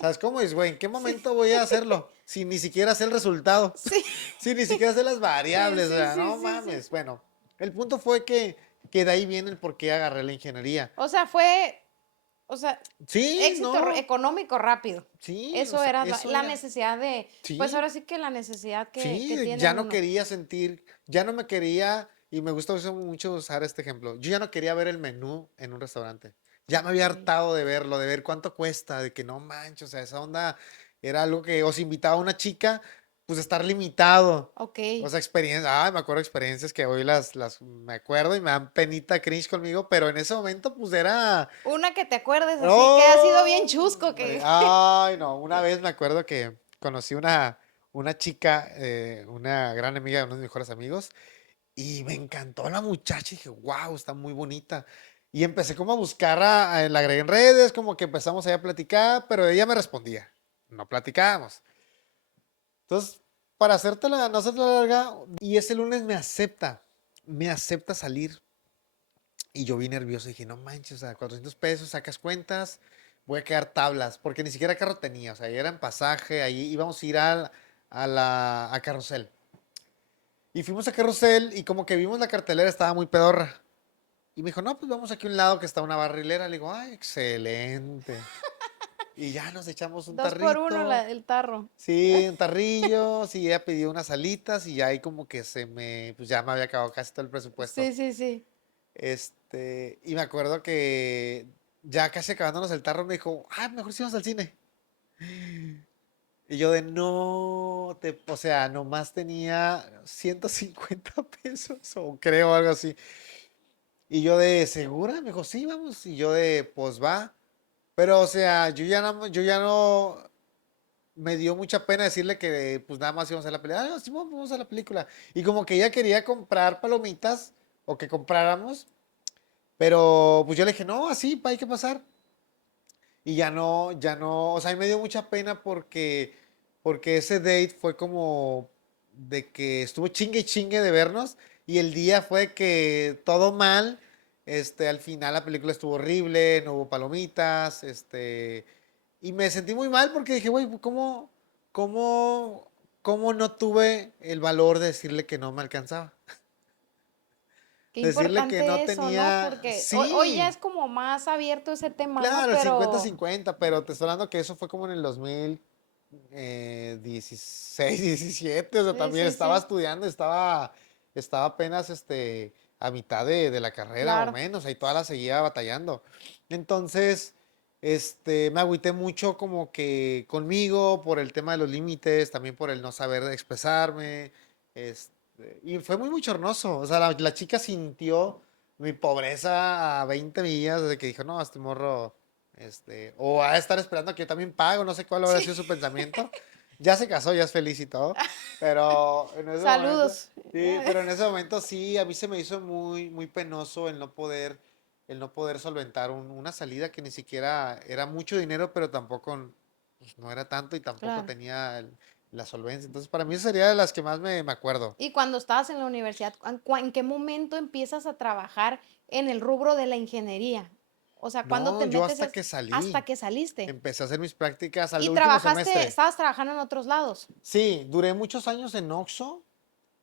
¿Sabes cómo es, güey? ¿En qué Sí, momento voy a hacerlo? Si ni siquiera sé el resultado. sí, Si ni siquiera sé las sí, variables, o sí, sea, sí, no sí, sí. mames. Bueno, el punto fue que de ahí viene el por qué agarré la ingeniería. O sea, fue, o sea, Sí, éxito no, económico rápido. sí, o Eso sea, era eso la era. necesidad pues Sí, ahora sí que la necesidad que sí, tiene ya no uno. quería sentir, ya no me quería, y me gusta mucho usar este ejemplo, yo ya no quería ver el menú en un restaurante. Ya me había Ok, hartado de verlo, de ver cuánto cuesta, de que no manches, o sea, esa onda era algo que os invitaba a una chica, pues estar limitado. ok. O sea, me acuerdo experiencias que hoy me acuerdo y me dan penita, cringe conmigo, pero en ese momento pues era, Una que te acuerdes así, que ha sido bien ¡oh, chusco, hombre! que... Ay, no, una vez me acuerdo que conocí una chica, una gran amiga de uno de mis mejores amigos, y me encantó la muchacha, y dije, wow, está muy bonita. Y empecé como a buscarla, la agregué en redes, como que empezamos ahí a platicar, pero ella me respondía, no platicábamos. Entonces, para no hacerte la larga, y ese lunes me acepta salir. Y yo vi nervioso y dije, no manches, o sea, 400 pesos, sacas cuentas, voy a quedar tablas, porque ni siquiera carro tenía, o sea, ya era en pasaje, ahí íbamos a ir a Carrusel. Y fuimos a Carrusel y como que vimos la cartelera, estaba muy pedorra. Y me dijo, no, pues vamos aquí a un lado que está una barrilera. Le digo, ay, excelente. Y ya nos echamos un Dos por uno tarrito, el tarro. sí, un tarrillo, sí, ella pidió unas alitas y ya ahí como que pues ya me había acabado casi todo el presupuesto. Sí, sí, sí. Y me acuerdo que ya casi acabándonos el tarro me dijo, ah, mejor si vamos al cine. Y yo de no, o sea, nomás tenía 150 pesos o creo algo así. Y yo de, ¿segura? Me dijo, sí, vamos. Y yo de, pues va. Pero, o sea, yo ya no, me dio mucha pena decirle que pues nada más íbamos a la película. Ah, no, sí, vamos a la película. Y como que ella quería comprar palomitas o que compráramos. Pero pues yo le dije, no, así, hay que pasar. Y ya no, o sea, a mí me dio mucha pena porque ese date fue como de que estuvo chingue y chingue de vernos y el día fue que todo mal, al final la película estuvo horrible, no hubo palomitas, y me sentí muy mal porque dije, güey, cómo, ¿cómo no tuve el valor de decirle que no me alcanzaba? Qué Decirle que no importante eso, ¿no? tenía, Porque hoy ya es sí. como más abierto ese tema, ¿no? Claro, el cincuenta Pero 50 pero te estoy hablando que eso fue como en el 2016, 17, o sea, sí, también sí, estaba sí, estudiando, estaba apenas a mitad de la carrera o claro. menos, ahí toda la seguía batallando. Entonces, me agüité mucho como que conmigo por el tema de los límites, también por el no saber expresarme, y fue muy bochornoso, o sea, la chica sintió mi pobreza a 20 millas desde que dijo, no, morro, o a estar esperando a que yo también pago, no sé cuál habrá Sí. sido su pensamiento. Ya se casó, ya es feliz y todo, pero en ese momento, Saludos. sí, pero en ese momento sí, a mí se me hizo muy, muy penoso el no poder solventar una salida que ni siquiera era mucho dinero, pero tampoco, pues, no era tanto y tampoco Claro. tenía la solvencia. Entonces, para mí sería de las que más me acuerdo. Y cuando estabas en la universidad, ¿en qué momento empiezas a trabajar en el rubro de la ingeniería? O sea, ¿cuándo No, te yo metes hasta que salí, hasta que saliste? empecé a hacer mis prácticas al Y último trabajaste, semestre. estabas trabajando en otros lados. Sí, duré muchos años en Oxxo.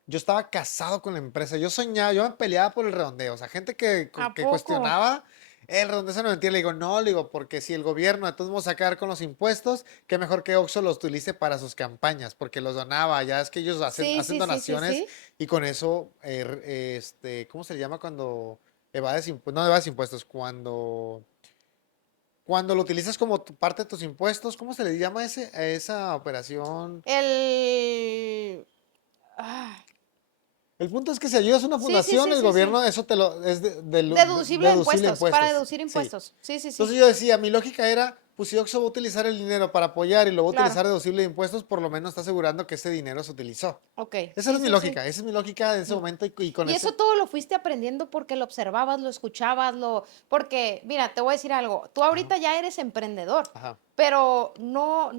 Yo estaba casado con la empresa. Yo soñaba, yo me peleaba por el redondeo. O sea, gente que, ¿A que poco? cuestionaba el redondeo, se no entiende. Le digo, no, le digo, porque si el gobierno de todos modos saca a ver con los impuestos, qué mejor que Oxxo los utilice para sus campañas, porque los donaba. Ya es que ellos hacen, Sí, hacen sí, sí, sí, donaciones sí. y con eso, ¿cómo se le llama cuando evades impuestos? No evades impuestos, cuando lo utilizas como parte de tus impuestos, ¿cómo se le llama a esa operación? El... ah, El punto es que si ayudas a una sí, sí, fundación, sí, el sí, sí. gobierno eso te lo es Deducible de deducible impuestos, para impuestos. deducir Sí. impuestos. Sí, sí, sí. Entonces yo decía, mi lógica era, pues si Oxxo va a utilizar el dinero para apoyar y lo va a Claro. utilizar deducible de impuestos, por lo menos está asegurando que ese dinero se utilizó. Ok, Esa sí, es mi sí, sí. lógica, esa es mi lógica en ese Mm. momento y con Y eso ese. todo lo fuiste aprendiendo porque lo observabas, lo escuchabas, porque, mira, te voy a decir algo, tú Ajá, ahorita ya eres emprendedor, ajá. pero no,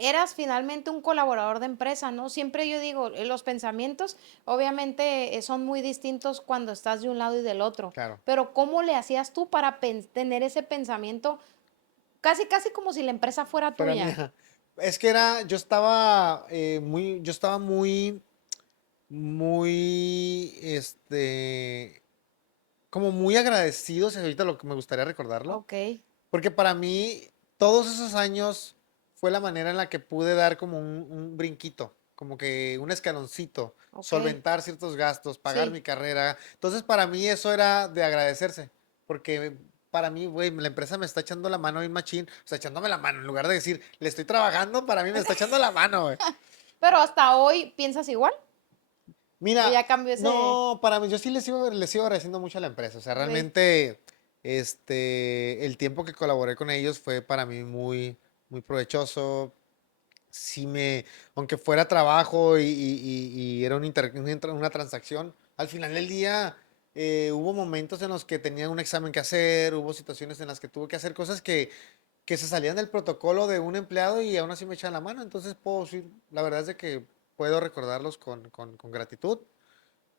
eras finalmente un colaborador de empresa, ¿no? Siempre yo digo, los pensamientos obviamente son muy distintos cuando estás de un lado y del otro, Claro. pero ¿cómo le hacías tú para tener ese pensamiento casi, casi como si la empresa fuera Fuera tuya? mía. Es que yo estaba muy, muy, como muy agradecido, si ahorita lo que me gustaría recordarlo. Ok, Porque para mí, todos esos años fue la manera en la que pude dar como un brinquito, como que un escaloncito, ok, solventar ciertos gastos, pagar sí. mi carrera. Entonces, para mí eso era de agradecerse, porque para mí, güey, la empresa me está echando la mano bien machín, o sea, echándome la mano, en lugar de decir, le estoy trabajando, para mí me está echando la mano, güey. Pero hasta hoy piensas igual, o Mira, ya cambió ese... no, para mí, yo sí les sigo agradeciendo mucho a la empresa. O sea, Sí. realmente, el tiempo que colaboré con ellos fue para mí muy, muy provechoso. Sí aunque fuera trabajo y era una transacción, al final del día hubo momentos en los que tenía un examen que hacer, hubo situaciones en las que tuve que hacer cosas que se salían del protocolo de un empleado y aún así me echan la mano. Entonces puedo decir, la verdad es de que puedo recordarlos con gratitud.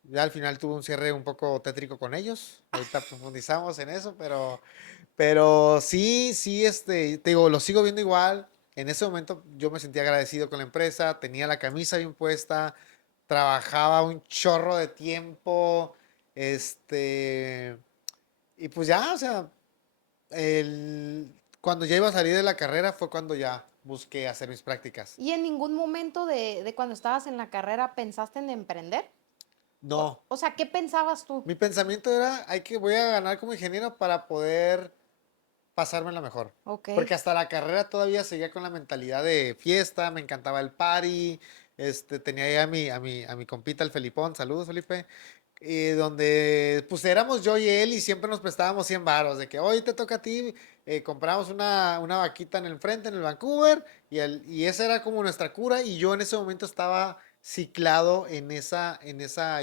Ya al final tuve un cierre un poco tétrico con ellos. Ahorita profundizamos en eso, pero sí, sí, te digo, lo sigo viendo igual. En ese momento yo me sentía agradecido con la empresa, tenía la camisa bien puesta, trabajaba un chorro de tiempo, y pues ya, o sea, cuando ya iba a salir de la carrera fue cuando ya busqué hacer mis prácticas. ¿Y en ningún momento de cuando estabas en la carrera pensaste en emprender? No, O sea, ¿qué pensabas tú? mi pensamiento era, voy a ganar como ingeniero para poder pasármela mejor. Ok, Porque hasta la carrera todavía seguía con la mentalidad de fiesta, me encantaba el party, tenía ahí a mi compita, el Felipón, saludos Felipe, donde pues éramos yo y él y siempre nos prestábamos 100 varos, de que hoy te toca a ti, compramos una vaquita en el frente, en el Vancouver, y esa era como nuestra cura y yo en ese momento estaba ciclado en esa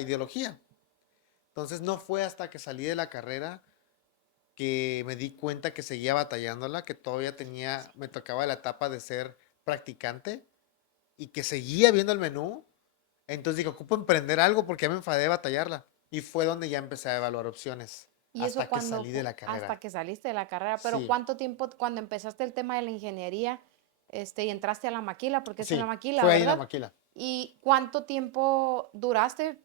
ideología. Entonces no fue hasta que salí de la carrera que me di cuenta que seguía batallándola, que todavía me tocaba la etapa de ser practicante y que seguía viendo el menú. Entonces dije, ocupo emprender algo porque ya me enfadé de batallarla. Y fue donde ya empecé a evaluar opciones, ¿y eso hasta que salí de la hasta carrera. que saliste de la carrera? Pero Sí, ¿cuánto tiempo cuando empezaste el tema de la ingeniería, y entraste a la maquila, porque es en la sí, maquila, fue ahí en la ¿verdad? maquila. ¿Y cuánto tiempo duraste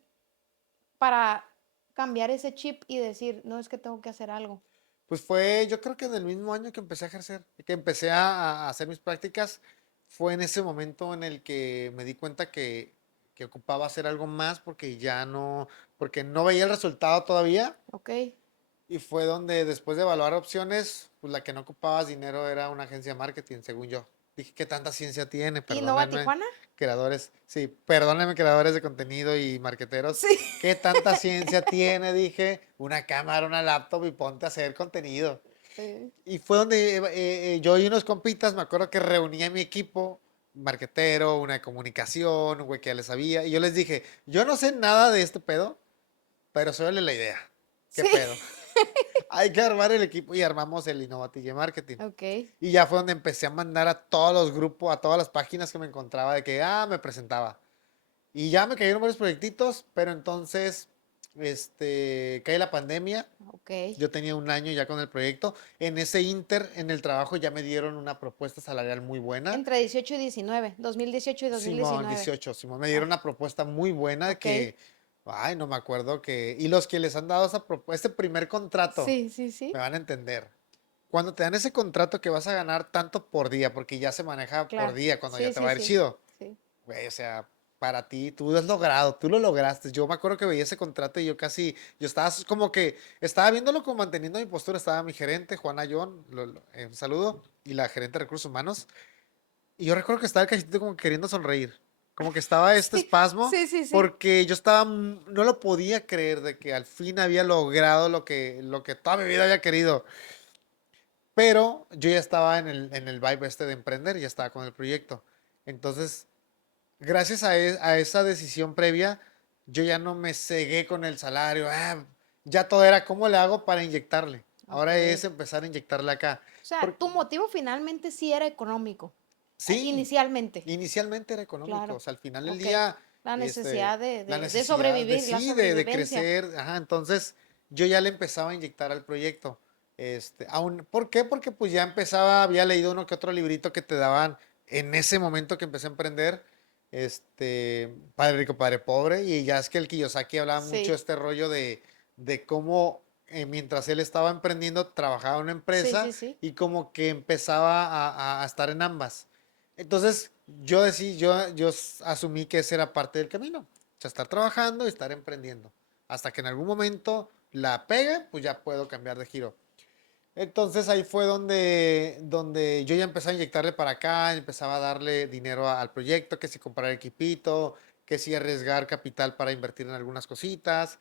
para cambiar ese chip y decir, no, es que tengo que hacer algo? Pues fue, yo creo que en el mismo año que empecé a ejercer, que empecé a hacer mis prácticas, fue en ese momento en el que me di cuenta que ocupaba hacer algo más porque no veía el resultado todavía. Ok. Y fue donde después de evaluar opciones, pues la que no ocupabas dinero era una agencia de marketing, según yo. Dije, ¿qué tanta ciencia tiene? ¿Y Nova Perdónenme, Tijuana? creadores. Sí, perdónenme, creadores de contenido y marqueteros. Sí. ¿Qué tanta ciencia tiene? Dije, una cámara, una laptop y ponte a hacer contenido. Y fue donde yo y unos compitas, me acuerdo que reuní a mi equipo marquetero, una de comunicación, un güey que ya le sabía. Y yo les dije, yo no sé nada de este pedo, pero soy la idea. ¿Qué Sí. pedo? Hay que armar el equipo y armamos el Innovative Marketing. Ok. Y ya fue donde empecé a mandar a todos los grupos, a todas las páginas que me encontraba de que, me presentaba. Y ya me cayeron varios proyectitos, pero entonces, cae la pandemia. Ok. Yo tenía un año ya con el proyecto. En ese en el trabajo ya me dieron una propuesta salarial muy buena. Entre 18 y 19, 2018 y Simón, 2019. 18, Simón, me dieron Ah, una propuesta muy buena ok. que, ay, no me acuerdo que, y los que les han dado esa propuesta, este primer contrato, Sí, sí, sí. me van a entender. Cuando te dan ese contrato que vas a ganar tanto por día, porque ya se maneja por Claro. día, cuando ya Sí, te sí, va a ir sí. chido, Sí. güey, o sea, para ti, tú lo has logrado, tú lo lograste. Yo me acuerdo que veía ese contrato y yo estaba como que, estaba viéndolo como manteniendo mi postura, estaba mi gerente, Juana John, un saludo, y la gerente de recursos humanos, y yo recuerdo que estaba el cachetito como queriendo sonreír, como que estaba este Sí, espasmo, sí, sí, sí. porque yo estaba, no lo podía creer de que al fin había logrado lo que toda mi vida había querido. Pero yo ya estaba en el vibe de emprender, ya estaba con el proyecto. Entonces, gracias a esa decisión previa, yo ya no me cegué con el salario. Ya todo era cómo le hago para inyectarle. Ok. Ahora es empezar a inyectarle acá. O sea, Por- tu motivo finalmente sí era económico, sí, inicialmente. inicialmente era económico. O Claro. sea, al final del Ok. día, La necesidad la de necesidad de sobrevivir, la sí, de sobrevivencia. crecer. Ajá, entonces yo ya le empezaba a inyectar al proyecto. ¿Por qué? Porque pues ya empezaba, había leído uno que otro librito que te daban en ese momento que empecé a emprender, Padre Rico, Padre Pobre, y ya es que el Kiyosaki hablaba mucho de Sí. este rollo de cómo mientras él estaba emprendiendo, trabajaba en una Sí, empresa sí, sí. y como que empezaba a estar en ambas. Entonces, yo asumí que ese era parte del camino. O sea, estar trabajando y estar emprendiendo. Hasta que en algún momento la pegue, pues ya puedo cambiar de giro. Entonces ahí fue donde yo ya empecé a inyectarle para acá, empezaba a darle dinero al proyecto, que si comprar equipito, que si arriesgar capital para invertir en algunas cositas.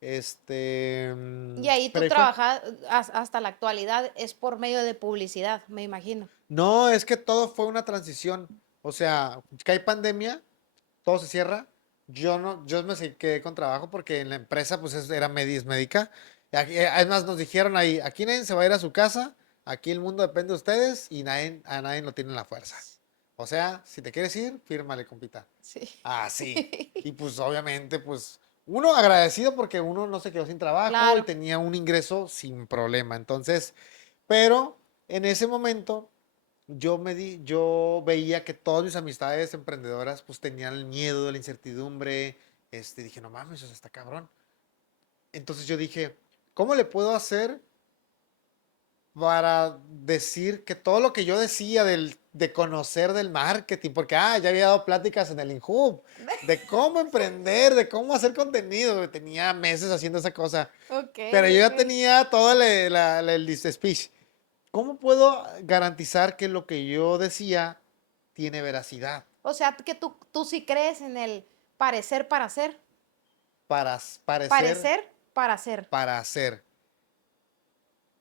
Y ahí Pero tú ahí fue. trabajas hasta la actualidad, es por medio de publicidad, me imagino. No, es que todo fue una transición. O sea, cae pandemia, todo se cierra. Yo quedé con trabajo porque en la empresa pues era médica. Además nos dijeron ahí, aquí nadie se va a ir a su casa, aquí el mundo depende de ustedes y a nadie lo tiene en la fuerza. O sea, si te quieres ir, fírmale, compita. Sí. Ah, sí. Y pues obviamente, pues uno agradecido porque uno no se quedó sin trabajo y Claro. tenía un ingreso sin problema. Entonces, pero en ese momento yo veía que todas mis amistades emprendedoras pues tenían el miedo, la incertidumbre, dije, no mames, eso está cabrón. Entonces yo dije, ¿cómo le puedo hacer para decir que todo lo que yo decía de conocer del marketing, porque ya había dado pláticas en el INHUB, de cómo emprender, de cómo hacer contenido, tenía meses haciendo esa cosa, Ok, pero yo ya ok. tenía todo el speech. ¿Cómo puedo garantizar que lo que yo decía tiene veracidad? O sea, que tú sí crees en el parecer para hacer. Parecer Parecer para hacer. para hacer.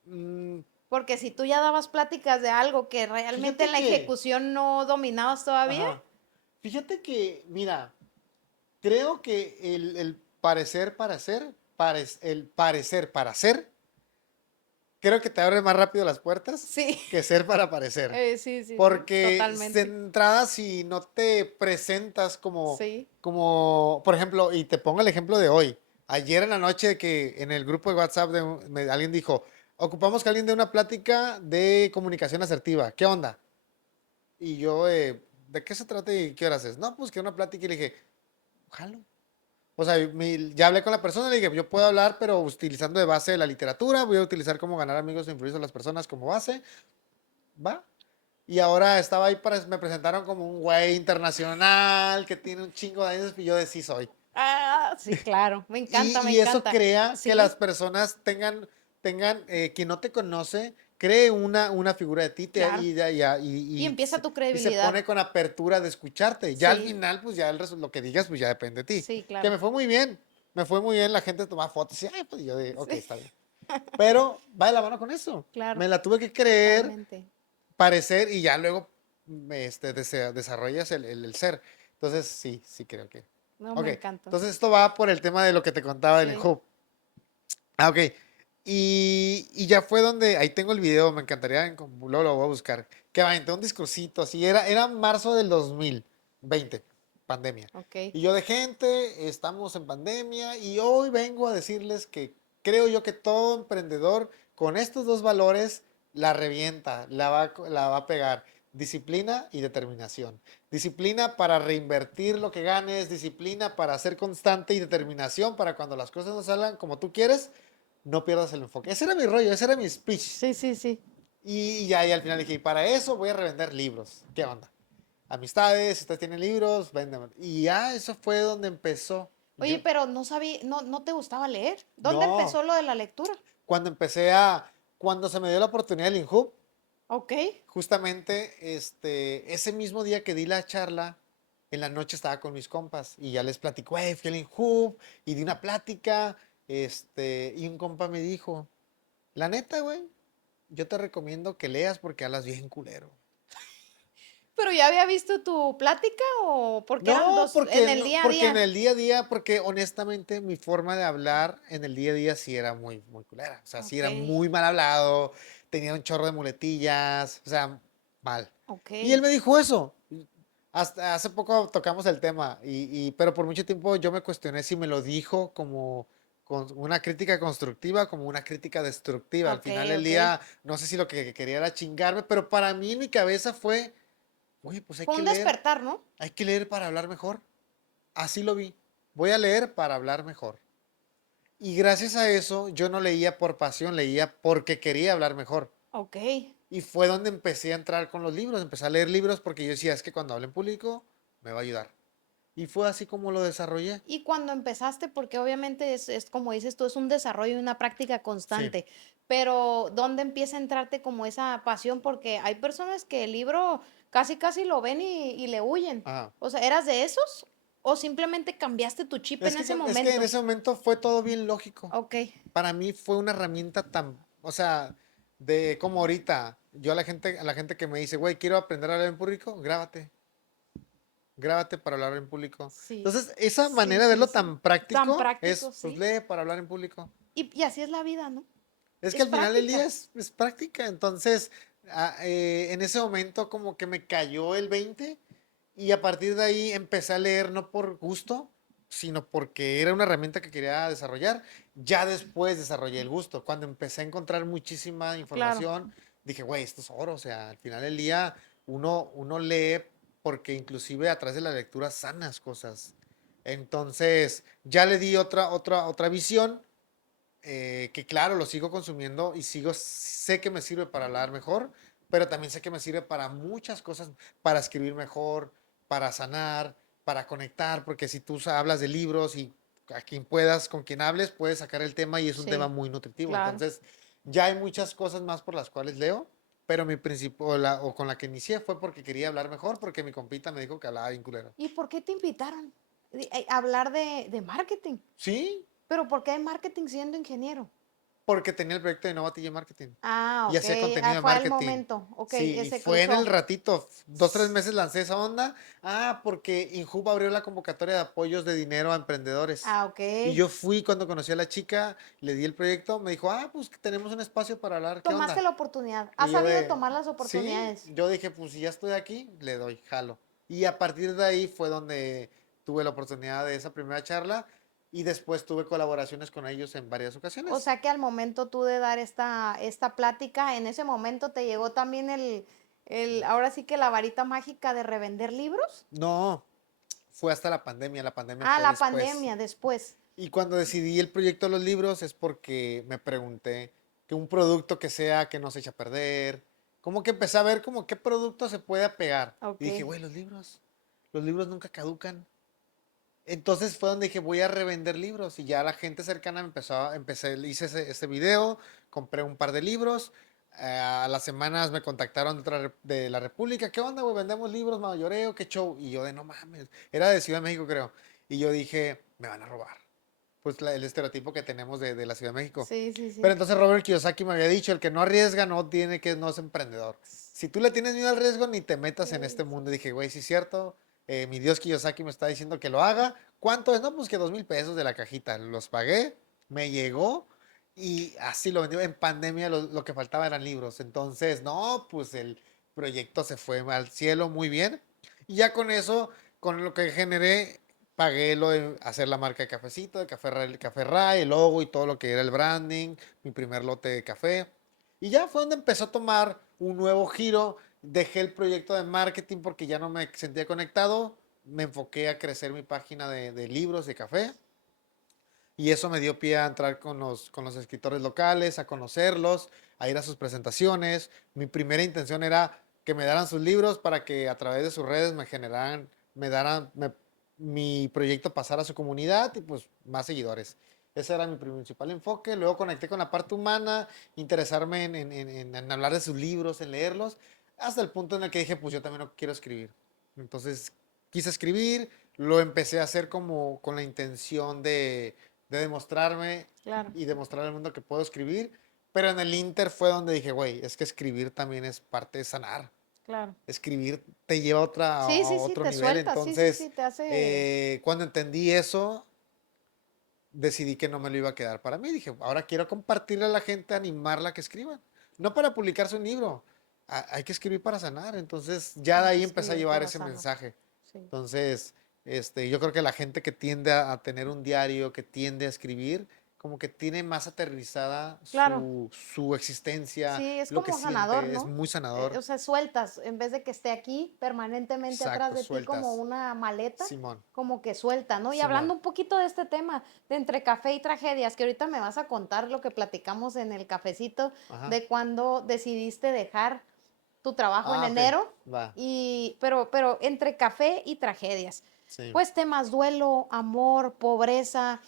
Mm, Porque si tú ya dabas pláticas de algo que realmente en fíjate la que, ejecución no dominabas todavía. ajá, fíjate que, mira, creo que el parecer para hacer, el parecer para hacer, creo que te abre más rápido las puertas Sí. que ser para parecer. Sí, sí, sí. Porque de Totalmente. entrada, si no te presentas Sí. por ejemplo, y te pongo el ejemplo de hoy. Ayer en la noche que en el grupo de WhatsApp alguien dijo, ocupamos que alguien dé una plática de comunicación asertiva. ¿Qué onda? Y yo, ¿de qué se trata y qué horas es? No, pues que una plática y le dije, jalo. O sea, ya hablé con la persona, le dije, yo puedo hablar, pero utilizando de base la literatura, voy a utilizar cómo ganar amigos e influir a las personas como base, ¿va? Y ahora estaba ahí, me presentaron como un güey internacional que tiene un chingo de años y yo de sí soy. Ah, sí, claro. Me encanta, me Y eso encanta. crea que las Sí, personas tengan quien no te conoce, cree una figura de ti claro. Y empieza tu y se credibilidad. pone con apertura de escucharte. Ya al Sí, final, pues ya lo que digas, pues ya depende de ti. sí, Que claro. me fue muy bien. Me fue muy bien, la gente tomaba fotos y, ay, pues yo de, ok, Sí, está bien. Pero va de la mano con eso. claro. Me la tuve que creer, Totalmente. parecer y ya luego desarrollas el ser. Entonces, sí, sí creo que. No, Ok, me encanta. entonces esto va por el tema de lo que te contaba del Sí. Enhoop. Ah, ok. Y ya fue donde, ahí tengo el video, me encantaría, luego lo voy a buscar, que aventé un discursito, así, era marzo del 2020, pandemia. Ok. Y yo de gente, estamos en pandemia y hoy vengo a decirles que creo yo que todo emprendedor con estos dos valores la revienta, la va a pegar. Disciplina y determinación. Disciplina para reinvertir lo que ganes, disciplina para ser constante y determinación para cuando las cosas no salgan como tú quieres, no pierdas el enfoque. Ese era mi rollo, ese era mi speech. Sí, sí, sí. Y ya, y al final dije, y para eso voy a revender libros. ¿Qué onda? Amistades, si ustedes tienen libros, véndanme. Y ya, eso fue donde empezó. Oye, Yo, pero no sabía, no te gustaba leer. ¿Dónde no, empezó lo de la lectura? cuando cuando se me dio la oportunidad del INJUB, Ok. justamente, ese mismo día que di la charla, en la noche estaba con mis compas y ya les platico, fui al INJUB y di una plática, y un compa me dijo, la neta, güey, yo te recomiendo que leas porque hablas bien culero. ¿Pero ya había visto tu plática o porque eran No, dos porque, en el no, día a porque en día? el día a día, porque honestamente mi forma de hablar en el día a día sí era muy, muy culera. O sea, sí Ok, era muy mal hablado, tenía un chorro de muletillas, o sea, mal. ok, Y él me dijo eso. Hasta hace poco tocamos el tema, pero por mucho tiempo yo me cuestioné si me lo dijo como con una crítica constructiva, como una crítica destructiva. Al ok, final del ok. día, no sé si lo que quería era chingarme, pero para mí en mi cabeza fue, oye, pues Fue un despertar, ¿no? hay que leer para hablar mejor. Así lo vi. Voy a leer para hablar mejor. Y gracias a eso yo no leía por pasión, leía porque quería hablar mejor. Ok. Y fue donde empecé a entrar con los libros, empecé a leer libros porque yo decía, es que cuando hable en público me va a ayudar. Y fue así como lo desarrollé. Y cuando empezaste, porque obviamente es como dices tú, es un desarrollo y una práctica Sí. constante, pero ¿dónde empieza a entrarte como esa pasión? Porque hay personas que el libro casi casi lo ven y le huyen. Ajá. O sea, ¿eras de esos? ¿O simplemente cambiaste tu chip en ese Es que en momento? ese momento fue todo bien lógico. Ok, Para mí fue una herramienta tan, o sea, de como ahorita, yo a la gente que me dice, güey, quiero aprender a hablar en público, grábate para hablar en público. sí, Entonces, esa sí, manera de sí, verlo sí. tan Tan práctico práctico, es, pues sí. lee para hablar en público. Y así es la vida, ¿no? Es que Es al final del día práctica. es práctica. Entonces, en ese momento como que me cayó el 20 y a partir de ahí empecé a leer no por gusto, sino porque era una herramienta que quería desarrollar. Ya después desarrollé el gusto. Cuando empecé a encontrar muchísima Claro, información, dije, güey, esto es oro. O sea, al final del día uno lee porque inclusive a través de la lectura sanas cosas. Entonces, ya le di otra visión, que claro, lo sigo consumiendo y sé que me sirve para hablar mejor, pero también sé que me sirve para muchas cosas, para escribir mejor, para sanar, para conectar, porque si tú hablas de libros y a quien puedas, con quien hables, puedes sacar el tema y es un tema sí, muy nutritivo. claro. Entonces, ya hay muchas cosas más por las cuales leo, pero mi principio, o con la que inicié fue porque quería hablar mejor, porque mi compita me dijo que hablaba bien culero. ¿Y por qué te invitaron a hablar de marketing? Sí, ¿Pero por qué de marketing siendo ingeniero? porque tenía el proyecto de Novatilla Marketing. Ah, Y ok, hacía contenido de fue el marketing. momento, ok, Sí, y se fue en el cruzó. ratito, 2, 3 meses lancé esa onda. Ah, porque Inhub abrió la convocatoria de apoyos de dinero a emprendedores. Ah, ok. Y yo fui cuando conocí a la chica, le di el proyecto, me dijo, pues que tenemos un espacio para hablar, ¿qué Tomaste onda? la oportunidad, has Y yo sabido de, tomar las sí, oportunidades. yo dije, pues si ya estoy aquí, le doy, jalo. Y a partir de ahí fue donde tuve la oportunidad de esa primera charla y después tuve colaboraciones con ellos en varias O ocasiones. sea que al momento tú de dar esta plática, en ese momento te llegó también ahora sí que la varita mágica de revender libros. No, fue hasta la pandemia Ah, fue la después. pandemia, después. Y cuando decidí el proyecto de los libros es porque me pregunté que un producto que sea que no se echa a perder, como que empecé a ver como qué producto se puede apegar. Y Ok. dije, güey, los libros nunca caducan. Entonces fue donde dije, voy a revender libros. Y ya la gente cercana hice ese video, compré un par de libros. A las semanas me contactaron de la República, ¿qué onda, güey? Vendemos libros, mayoreo, qué show. Y yo de no mames, era de Ciudad de México, creo. Y yo dije, me van a robar pues el estereotipo que tenemos de la Ciudad de México. Sí, sí, Pero sí. entonces Robert Kiyosaki me había dicho, el que no arriesga no es emprendedor. Si tú le tienes miedo al riesgo, ni te metas en Sí, este sí. mundo. Y dije, güey, sí es cierto, mi Dios Kiyosaki me está diciendo que lo haga. ¿Cuánto es? No, pues que 2,000 pesos de la cajita. Los pagué, me llegó y así lo vendí. En pandemia lo que faltaba eran libros. Entonces, no, pues el proyecto se fue al cielo muy bien. Y ya con eso, con lo que generé, pagué lo de hacer la marca de cafecito, de Café Ray, el logo y todo lo que era el branding, mi primer lote de café. Y ya fue donde empezó a tomar un nuevo giro. Dejé el proyecto de marketing porque ya no me sentía conectado. Me enfoqué a crecer mi página de libros de café. Y eso me dio pie a entrar con los escritores locales, a conocerlos, a ir a sus presentaciones. Mi primera intención era que me daran sus libros para que a través de sus redes me generaran, mi proyecto pasara a su comunidad y pues más seguidores. Ese era mi principal enfoque. Luego conecté con la parte humana, interesarme en hablar de sus libros, en leerlos, hasta el punto en el que dije, pues yo también no quiero escribir. Entonces quise escribir, lo empecé a hacer como con la intención de demostrarme Claro, y demostrar al mundo que puedo escribir, pero en el Inter fue donde dije, güey, es que escribir también es parte de sanar. claro. Escribir te lleva Sí, a sí, sí, otro te nivel. suelta, sí, sí, Entonces, sí, te hace... cuando entendí eso, decidí que no me lo iba a quedar para mí. Dije, ahora quiero compartirle a la gente, animarla a que escriban. No para publicarse un libro, hay que escribir para sanar. Entonces, ya de Hay que ahí empecé a escribir llevar para ese sanar. mensaje. Sí. Entonces, yo creo que la gente que tiende a tener un diario, que tiende a escribir, como que tiene más aterrizada Claro, su existencia, sí, es lo que como sanador, siente, es ¿no? muy sanador. O sea, sueltas, en vez de que esté aquí permanentemente atrás Exacto, de ti como sueltas. una maleta, Simón, como que suelta, ¿no? Y Simón. hablando un poquito de este tema, de entre café y tragedias, que ahorita me vas a contar lo que platicamos en el cafecito, Ajá. de cuando decidiste dejar tu trabajo en Ah, ok. enero, Va. pero entre café y tragedias. Sí. Pues temas duelo, amor, pobreza,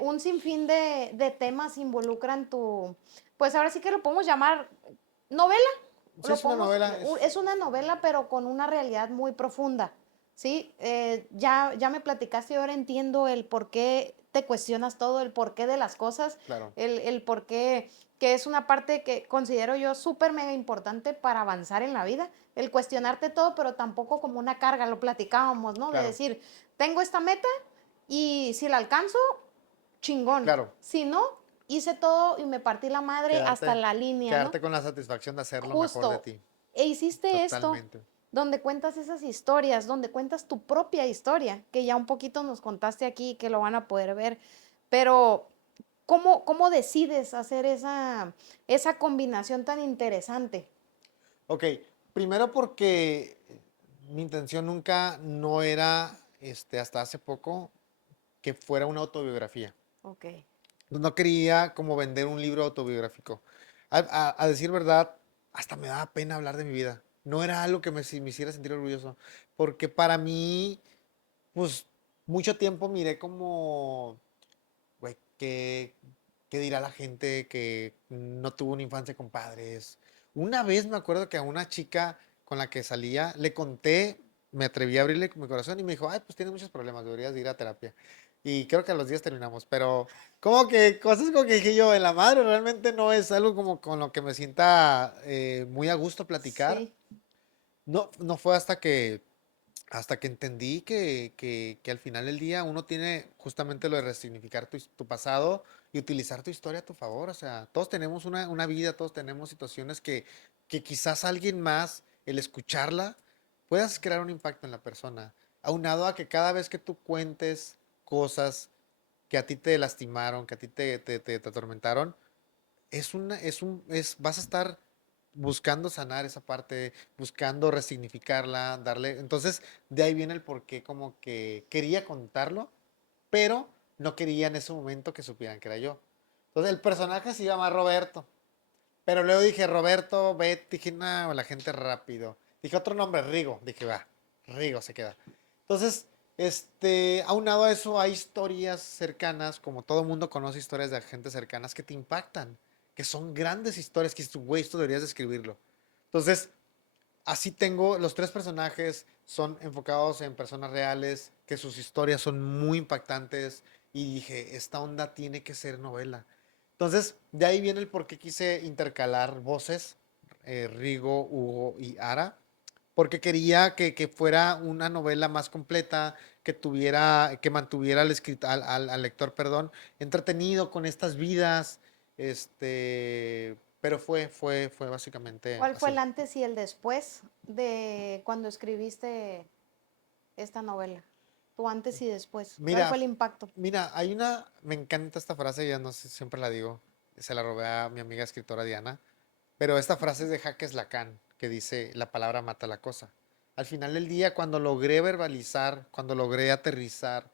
un sinfín de temas involucran tu, pues ahora sí que lo podemos llamar novela, Sí, es una novela. es una novela pero con una realidad muy profunda, ¿sí? Ya me platicaste y ahora entiendo el por qué te cuestionas todo, el porqué de las cosas, Claro. el por qué, que es una parte que considero yo súper mega importante para avanzar en la vida, el cuestionarte todo, pero tampoco como una carga, lo platicábamos, ¿no? De Claro. decir, tengo esta meta y si la alcanzo, chingón. Claro. Si no, hice todo y me partí la madre hasta Quedarte, la línea, ¿no? quedarte con la satisfacción de hacer lo mejor de Justo. ti. E hiciste esto Totalmente. donde cuentas esas historias, donde cuentas tu propia historia, que ya un poquito nos contaste aquí, que lo van a poder ver. Pero, ¿cómo decides hacer esa combinación tan interesante? Ok, primero porque mi intención nunca no era, hasta hace poco, que fuera una autobiografía. Ok, No quería como vender un libro autobiográfico. A decir verdad, hasta me daba pena hablar de mi vida. No era algo que me hiciera sentir orgulloso. Porque para mí, pues, mucho tiempo miré como, güey, ¿qué dirá la gente que no tuvo una infancia con padres? Una vez me acuerdo que a una chica con la que salía le conté, me atreví a abrirle mi corazón y me dijo, ay, pues tienes muchos problemas, deberías de ir a terapia. Y creo que a los días terminamos, pero como que cosas como que dije yo, en la madre realmente no es algo como con lo que me sienta muy a gusto platicar. sí, No, no fue hasta que entendí que al final del día uno tiene justamente lo de resignificar tu pasado y utilizar tu historia a tu favor. O sea, todos tenemos una vida, todos tenemos situaciones que quizás alguien más, el escucharla, puedas crear un impacto en la persona. Aunado a que cada vez que tú cuentes cosas que a ti te lastimaron, que a ti te atormentaron, vas a estar buscando sanar esa parte, buscando resignificarla, darle. Entonces, de ahí viene el por qué, como que quería contarlo, pero no quería en ese momento que supieran que era yo. Entonces, el personaje se llama Roberto, pero luego dije Roberto, Betty, dije, no, la gente rápido. Dije otro nombre, Rigo, dije, va, Rigo se queda. Entonces, aunado a eso, hay historias cercanas, como todo mundo conoce historias de gente cercanas que te impactan, que son grandes historias que dices, güey, esto deberías de escribirlo. Entonces, así tengo, los tres personajes son enfocados en personas reales, que sus historias son muy impactantes, y dije, esta onda tiene que ser novela. Entonces, de ahí viene el por qué quise intercalar voces, Rigo, Hugo y Ara, porque quería que fuera una novela más completa, que mantuviera al lector, perdón, entretenido con estas vidas, pero fue básicamente ¿Cuál fue el así. antes y el después de cuando escribiste esta novela? Tu antes y después. ¿Cuál fue Mira, el impacto? me encanta esta frase, ya no sé, siempre la digo, se la robé a mi amiga escritora Diana, pero esta frase es de Jacques Lacan, que dice, la palabra mata la cosa. Al final del día, cuando logré verbalizar, cuando logré aterrizar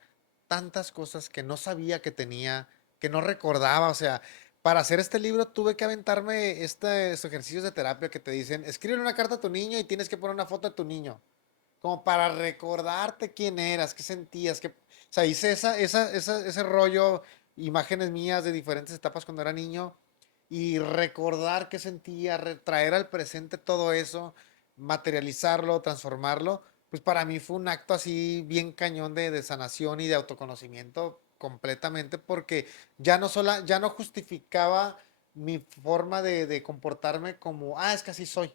tantas cosas que no sabía que tenía, que no recordaba, o sea, para hacer este libro tuve que aventarme estos ejercicios de terapia que te dicen, escribe una carta a tu niño y tienes que poner una foto de tu niño como para recordarte quién eras, qué sentías, o sea, hice ese rollo, imágenes mías de diferentes etapas cuando era niño y recordar qué sentía, traer al presente todo eso, materializarlo, transformarlo, pues para mí fue un acto así bien cañón de sanación y de autoconocimiento completamente porque ya no justificaba mi forma de comportarme como, es que así soy.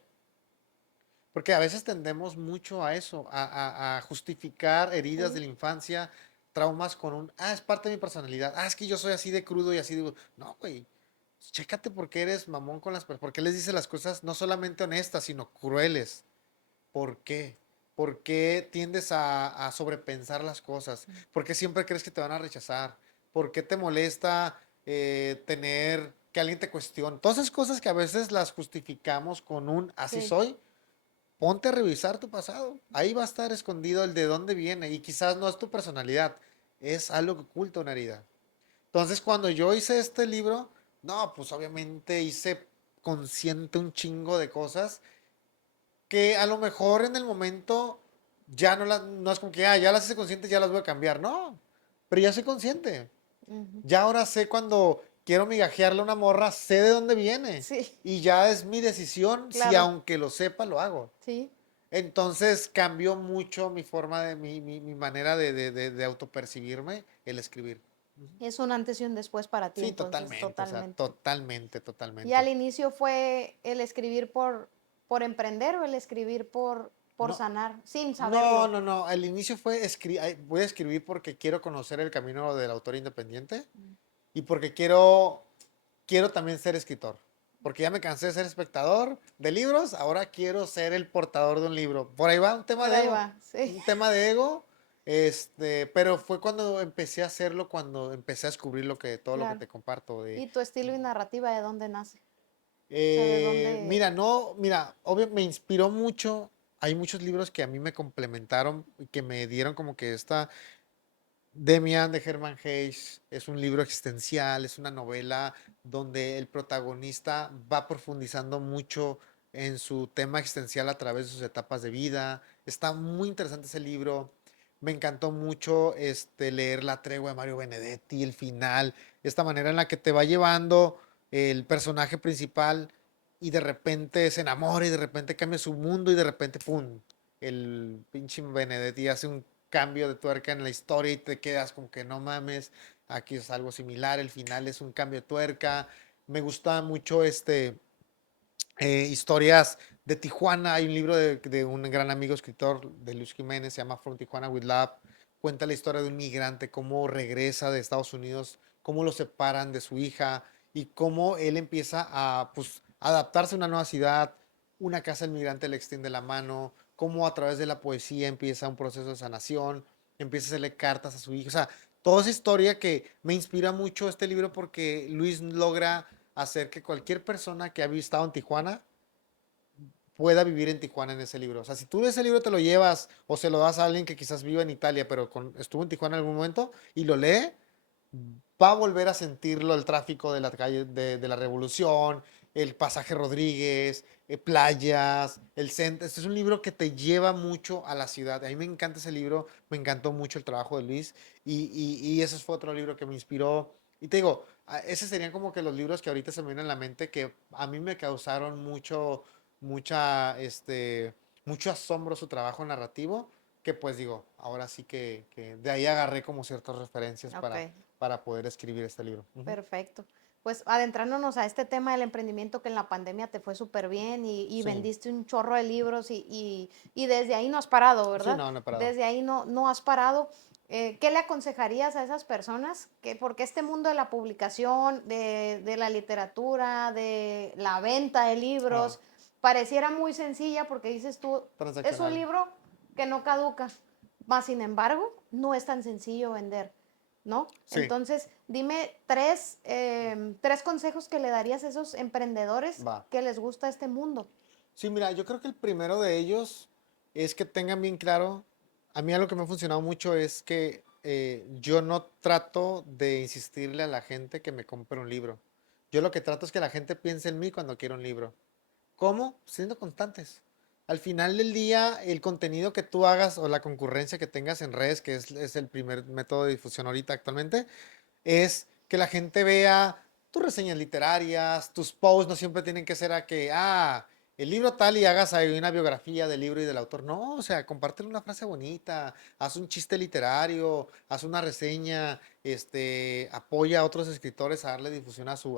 Porque a veces tendemos mucho a eso, a justificar heridas de Sí, la infancia, traumas con es parte de mi personalidad. Es que yo soy así de crudo y así de... No, güey, chécate por qué eres mamón con las personas, por qué les dices las cosas no solamente honestas, sino crueles. ¿Por qué? ¿Por qué tiendes a sobrepensar las cosas? ¿Por qué siempre crees que te van a rechazar? ¿Por qué te molesta tener que alguien te cuestione? Todas esas cosas que a veces las justificamos con un así sí. soy, ponte a revisar tu pasado. Ahí va a estar escondido el de dónde viene y quizás no es tu personalidad, es algo que oculta una herida. Entonces, cuando yo hice este libro, no, pues obviamente hice consciente un chingo de cosas que a lo mejor en el momento ya no es como que ya las hice conscientes, ya las voy a cambiar. No, pero ya soy consciente. Ujú. Ya ahora sé cuando quiero migajearle a una morra, sé de dónde viene. Sí, Y ya es mi decisión si claro. aunque lo sepa, lo hago. Sí. Entonces cambió mucho mi forma mi manera de autopercibirme el escribir. Es un antes y un después para ti, Sí, entonces, totalmente, o sea, totalmente. totalmente, ¿Y totalmente. al inicio fue el escribir por emprender o el escribir por No, sanar, sin no, saberlo? no, no. Al inicio fue voy a escribir porque quiero conocer el camino del autor independiente y porque quiero también ser escritor. Porque ya me cansé de ser espectador de libros, ahora quiero ser el portador de un libro. Por ahí va un tema Por de ahí ego, va, sí. un tema de ego, pero fue cuando empecé a hacerlo, cuando empecé a descubrir todo lo que Claro. te comparto ¿Y tu estilo y narrativa de dónde nace? O sea, ¿de dónde? mira, no, mira, obvio me inspiró mucho. Hay muchos libros que a mí me complementaron y que me dieron como que Demian de Hermann Hesse es un libro existencial, es una novela donde el protagonista va profundizando mucho en su tema existencial a través de sus etapas de vida. Está muy interesante ese libro. Me encantó mucho leer La tregua de Mario Benedetti, el final, esta manera en la que te va llevando el personaje principal y de repente se enamora y de repente cambia su mundo y de repente, ¡pum! El pinche Benedetti hace un cambio de tuerca en la historia y te quedas como que no mames, aquí es algo similar, el final es un cambio de tuerca. Me gusta mucho historias de Tijuana. Hay un libro de un gran amigo escritor de Luis Jiménez, se llama From Tijuana with Love. Cuenta la historia de un migrante, cómo regresa de Estados Unidos, cómo lo separan de su hija y cómo él empieza a pues, adaptarse a una nueva ciudad. Una casa del migrante le extiende la mano, cómo a través de la poesía empieza un proceso de sanación, empieza a hacerle cartas a su hija. O sea, toda esa historia que me inspira mucho este libro porque Luis logra hacer que cualquier persona que ha estado en Tijuana pueda vivir en Tijuana en ese libro. O sea, si tú ese libro te lo llevas o se lo das a alguien que quizás viva en Italia, pero estuvo en Tijuana en algún momento y lo lee, va a volver a sentirlo el tráfico de la calle de la Revolución, el pasaje Rodríguez, playas, el centro. Este es un libro que te lleva mucho a la ciudad. A mí me encanta ese libro, me encantó mucho el trabajo de Luis y ese fue otro libro que me inspiró. Y te digo, esos serían como que los libros que ahorita se me vienen a la mente que a mí me causaron mucha, mucho asombro su trabajo narrativo, que pues digo, ahora sí que de ahí agarré como ciertas referencias Ok. para poder escribir este libro. Perfecto. Pues adentrándonos a este tema del emprendimiento que en la pandemia te fue súper bien y Sí, vendiste un chorro de libros y desde ahí no has parado, sí, ¿verdad? no, no he parado. Desde ahí no has parado. ¿Qué le aconsejarías a esas personas? Porque este mundo de la publicación, de la literatura, de la venta de Ah, libros, pareciera muy sencilla porque dices tú, es un transaccional. libro que no caduca, más sin embargo, no es tan sencillo vender. ¿No? Sí, Entonces, dime tres consejos que le darías a esos emprendedores va. que les gusta este mundo. Sí, mira, yo creo que el primero de ellos es que tengan bien claro, a mí algo que me ha funcionado mucho es que yo no trato de insistirle a la gente que me compre un libro. Yo lo que trato es que la gente piense en mí cuando quiere un libro. ¿Cómo? Siendo constantes. Al final del día, el contenido que tú hagas o la concurrencia que tengas en redes, que es el primer método de difusión ahorita actualmente, es que la gente vea tus reseñas literarias, tus posts no siempre tienen que ser a que, el libro tal y hagas ahí una biografía del libro y del autor. No, o sea, compártele una frase bonita, haz un chiste literario, haz una reseña, apoya a otros escritores a darle difusión a su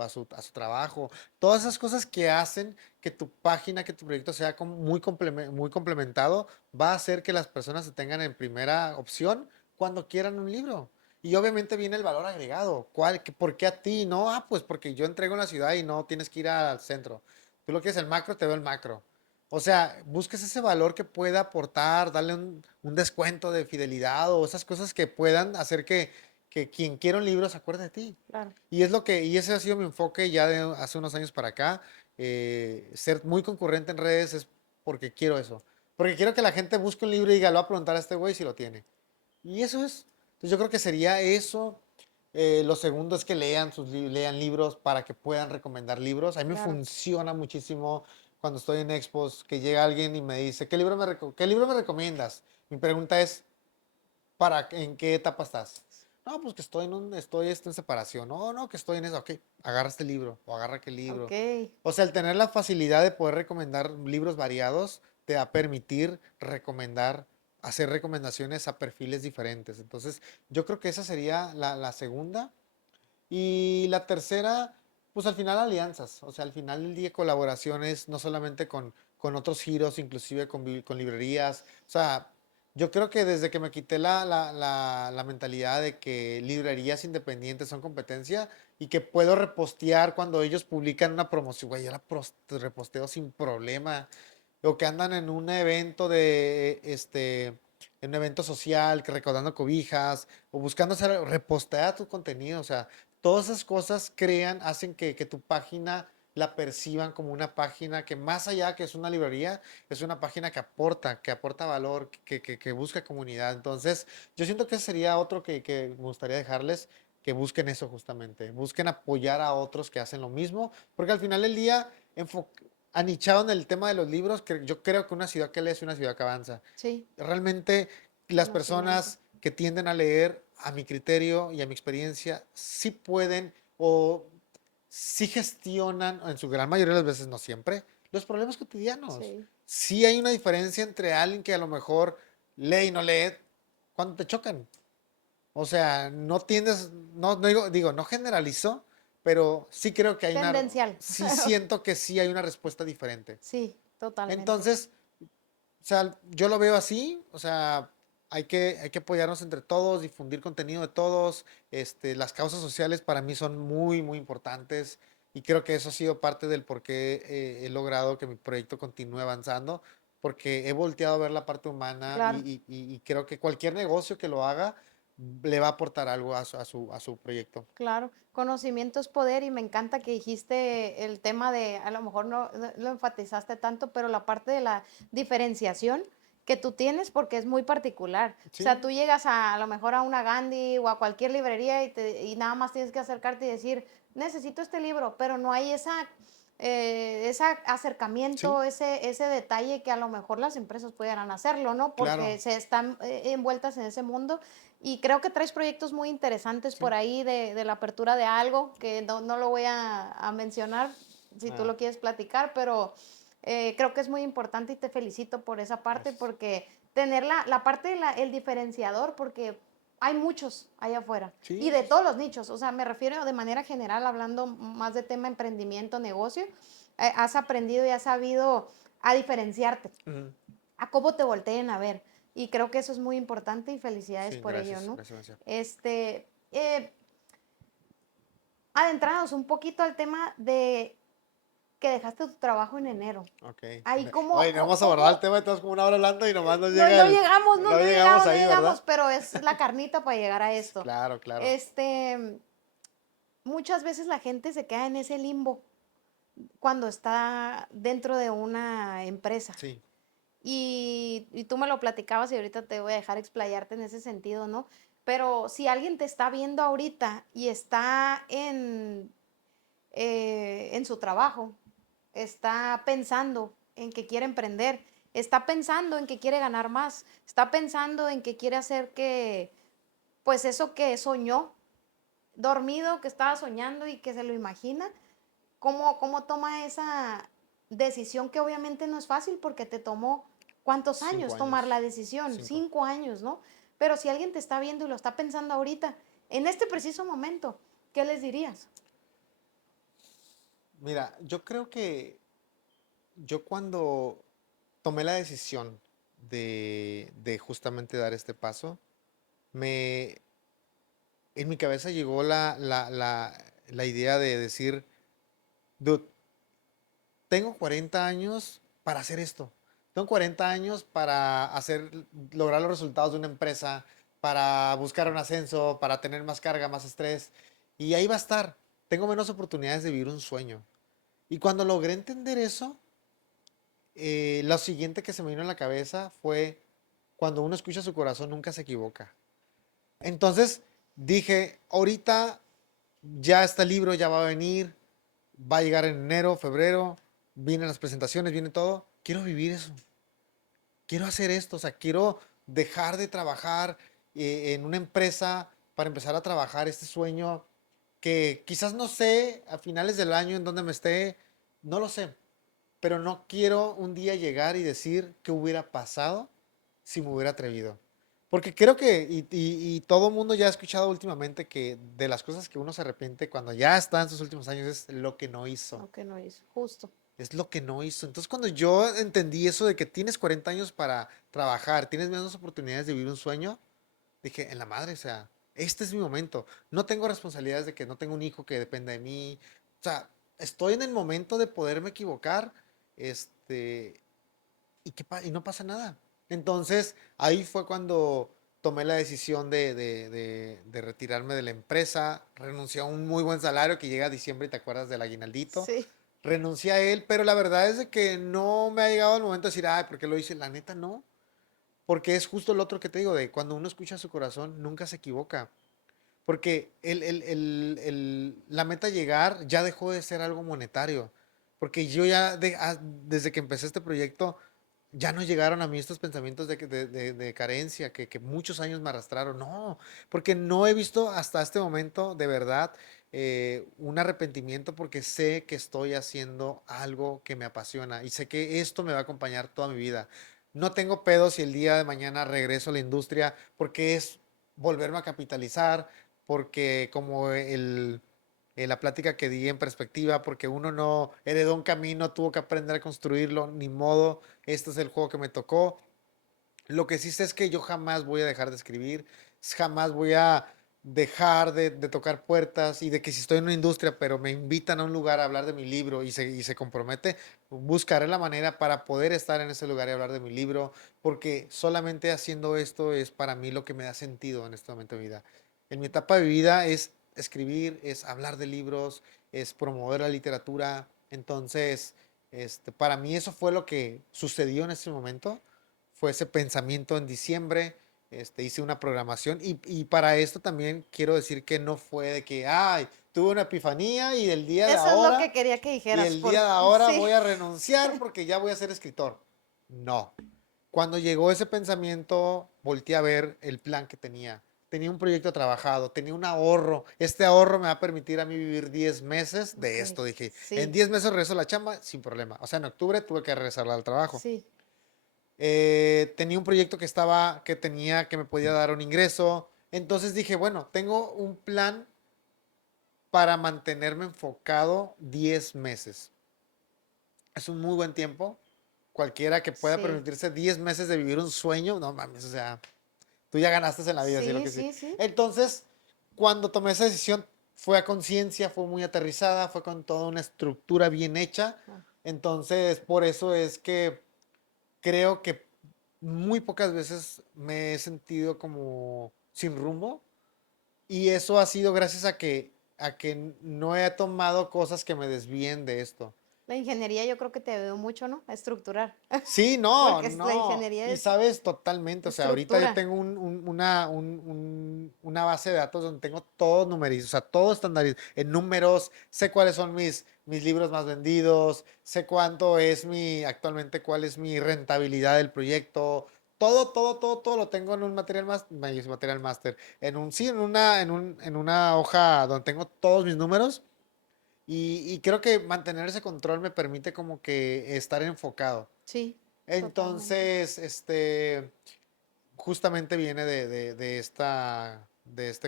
trabajo. Todas esas cosas que hacen que tu página, que tu proyecto sea muy complementado, va a hacer que las personas se tengan en primera opción cuando quieran un libro. Y obviamente viene el valor agregado. ¿Por qué a ti? No, pues porque yo entrego en la ciudad y no tienes que ir al centro. Tú lo quieres el macro, te veo el macro. O sea, busques ese valor que pueda aportar, darle un descuento de fidelidad o esas cosas que puedan hacer que quien quiera un libro se acuerde de ti. Claro. Y ese ha sido mi enfoque ya de hace unos años para acá. Ser muy concurrente en redes es porque quiero eso. Porque quiero que la gente busque un libro y diga, lo va a preguntar a este güey si lo tiene. Y eso es. Entonces yo creo que sería eso. Lo segundo es que lean libros para que puedan recomendar libros. A mí me Claro. funciona muchísimo cuando estoy en expos, que llega alguien y me dice, ¿qué libro me recomiendas? Mi pregunta es, ¿en qué etapa estás? No, pues que estoy en separación. No, no, que estoy en eso. Ok, agarra este libro o agarra aquel Ok. libro. O sea, el tener la facilidad de poder recomendar libros variados te va a permitir hacer recomendaciones a perfiles diferentes. Entonces, yo creo que esa sería la segunda. Y la tercera, pues al final alianzas. O sea, al final del día colaboraciones, no solamente con otros giros, inclusive con librerías. O sea, yo creo que desde que me quité la mentalidad de que librerías independientes son competencia y que puedo repostear cuando ellos publican una promoción, güey, yo reposteo sin problema. O que andan en un evento social, que recaudando cobijas, o buscando repostear tu contenido. O sea, todas esas cosas hacen que tu página la perciban como una página que más allá que es una librería, es una página que aporta valor, que busca comunidad. Entonces, yo siento que ese sería otro que me gustaría dejarles, que busquen eso justamente, busquen apoyar a otros que hacen lo mismo, porque al final del día, anichado en el tema de los libros, que yo creo que una ciudad que lee es una ciudad que avanza. Sí. Realmente las Conocimiento. personas que tienden a leer, a mi criterio y a mi experiencia, sí pueden o sí gestionan, en su gran mayoría de las veces, no siempre, los problemas cotidianos. Sí. Sí hay una diferencia entre alguien que a lo mejor lee y no lee cuando te chocan. O sea, no tiendes, no digo, no generalizo, pero sí creo que Tendencial. sí siento que sí hay una respuesta diferente. Sí, totalmente. Entonces, o sea, yo lo veo así, o sea, hay que apoyarnos entre todos, difundir contenido de todos. Las causas sociales para mí son muy, muy importantes y creo que eso ha sido parte del por qué he logrado que mi proyecto continúe avanzando, porque he volteado a ver la parte humana Claro. y creo que cualquier negocio que lo haga le va a aportar algo a su proyecto. Claro, conocimiento es poder y me encanta que dijiste el tema de, a lo mejor no lo enfatizaste tanto, pero la parte de la diferenciación que tú tienes porque es muy particular. O sea, Sí, tú llegas a lo mejor a una Gandhi o a cualquier librería y nada más tienes que acercarte y decir, necesito este libro, pero no hay ese sí, acercamiento, ese detalle que a lo mejor las empresas pudieran hacerlo, ¿no? Porque claro, se están envueltas en ese mundo y creo que traes proyectos muy interesantes por sí. ahí de la apertura de algo, que no lo voy a mencionar si tú Ah, lo quieres platicar, pero creo que es muy importante y te felicito por esa parte, gracias. porque tener la parte, el diferenciador, porque hay muchos allá afuera Sí, y de todos los nichos, o sea, me refiero de manera general, hablando más de tema emprendimiento, negocio, has aprendido y has sabido a diferenciarte, ujú. a cómo te volteen a ver. Y creo que eso es muy importante y felicidades Sí, por ello, gracias, ¿no? gracias, gracias. Este, adentrarnos un poquito al tema de que dejaste tu trabajo en enero. Ok. Ahí Oye, no vamos a abordar el tema, estamos como una hora hablando y nomás nos no, llega no el... llegamos, no, No no llegamos llegamos, no ahí, llegamos, ¿verdad? pero es la carnita para llegar a Sí, esto. claro, claro. Este, muchas veces la gente se queda en ese limbo cuando está dentro de una empresa. Sí, Y tú me lo platicabas y ahorita te voy a dejar explayarte en ese sentido, ¿no? Pero si alguien te está viendo ahorita y está en su trabajo, está pensando en que quiere emprender, está pensando en que quiere ganar más, está pensando en que quiere hacer que, pues eso que soñó, dormido, que estaba soñando y que se lo imagina, ¿cómo toma esa decisión que obviamente no es fácil porque te tomó cuántos 5 años tomar la años. decisión? 5. 5 años, ¿no? Pero si alguien te está viendo y lo está pensando ahorita, en este preciso momento, ¿qué les dirías? Mira, yo creo que yo cuando tomé la decisión de justamente dar este paso, me, en mi cabeza llegó la idea de decir, dude, tengo 40 años para hacer esto. Tengo 40 años para lograr los resultados de una empresa, para buscar un ascenso, para tener más carga, más estrés. Y ahí va a estar. Tengo menos oportunidades de vivir un sueño. Y cuando logré entender eso, lo siguiente que se me vino a la cabeza fue, cuando uno escucha su corazón, nunca se equivoca. Entonces dije, ahorita ya está el libro, ya va a venir, va a llegar en enero, febrero, vienen las presentaciones, viene todo. Quiero vivir eso. Quiero hacer esto. O sea, quiero dejar de trabajar en una empresa para empezar a trabajar este sueño que quizás no sé a finales del año en donde me esté, no lo sé, pero no quiero un día llegar y decir qué hubiera pasado si me hubiera atrevido. Porque creo que, y todo el mundo ya ha escuchado últimamente que de las cosas que uno se arrepiente cuando ya está en sus últimos años es lo que no hizo. No, que no hizo, justo. Es lo que no hizo. Entonces, cuando yo entendí eso de que tienes 40 años para trabajar, tienes menos oportunidades de vivir un sueño, dije, en la madre, o sea, este es mi momento. No tengo responsabilidades de que no tengo un hijo que dependa de mí. O sea, estoy en el momento de poderme equivocar, este, y no pasa nada. Entonces, ahí fue cuando tomé la decisión de retirarme de la empresa, renuncié a un muy buen salario que llega a diciembre y te acuerdas del aguinaldito. Sí. Renuncié a él, pero la verdad es de que no me ha llegado el momento de decir, ay, ¿por qué lo hice? La neta no, porque es justo lo otro que te digo, de cuando uno escucha su corazón, nunca se equivoca. Porque la meta llegar ya dejó de ser algo monetario. Porque yo ya, desde que empecé este proyecto, ya no llegaron a mí estos pensamientos de carencia que muchos años me arrastraron. No, porque no he visto hasta este momento de verdad un arrepentimiento porque sé que estoy haciendo algo que me apasiona y sé que esto me va a acompañar toda mi vida. No tengo pedo si el día de mañana regreso a la industria porque es volverme a capitalizar, porque como la plática que di en perspectiva, porque uno no heredó un camino, tuvo que aprender a construirlo, ni modo, este es el juego que me tocó. Lo que sí sé es que yo jamás voy a dejar de escribir, jamás voy a dejar de tocar puertas y de que si estoy en una industria, pero me invitan a un lugar a hablar de mi libro y se compromete, buscaré la manera para poder estar en ese lugar y hablar de mi libro, porque solamente haciendo esto es para mí lo que me da sentido en este momento de vida. En mi etapa de vida es escribir, es hablar de libros, es promover la literatura. Entonces, para mí eso fue lo que sucedió en ese momento, fue ese pensamiento en diciembre, hice una programación y para esto también quiero decir que no fue de que, ay, tuve una epifanía y del día de Eso es lo que ahora, quería que y dijeras, el día de porque ahora sí. voy a renunciar porque ya voy a ser escritor. No. Cuando llegó ese pensamiento, volteé a ver el plan que tenía. Tenía un proyecto trabajado, tenía un ahorro. Este ahorro me va a permitir a mí vivir 10 meses de Ok, esto. Dije, en sí, 10 meses regreso a la chamba sin problema. O sea, en octubre tuve que regresar al trabajo. sí. Tenía un proyecto que tenía, que me podía dar un ingreso. Entonces dije, bueno, tengo un plan para mantenerme enfocado 10 meses. Es un muy buen tiempo. Cualquiera que pueda Sí, permitirse 10 meses de vivir un sueño, no mames, o sea, tú ya ganaste en la vida, sí, lo sí, que sí. sí, sí. Entonces, cuando tomé esa decisión, fue a conciencia, fue muy aterrizada, fue con toda una estructura bien hecha. Ah, Entonces, por eso es que creo que muy pocas veces me he sentido como sin rumbo. Y eso ha sido gracias a que no he tomado cosas que me desvíen de esto. la ingeniería yo creo que te ayudó mucho, ¿no? A estructurar, Sí, no, porque la no. ingeniería Y es sabes totalmente, o sea, ahorita yo estructura. tengo una base de datos donde tengo todo numerizado, o sea, todo estandarizado, en números, sé cuáles son mis libros más vendidos, sé cuánto es actualmente cuál es mi rentabilidad del proyecto, todo lo tengo en un material master, sí, en una hoja donde tengo todos mis números y creo que mantener ese control me permite como que estar enfocado. Sí, totalmente. Entonces, justamente viene de esta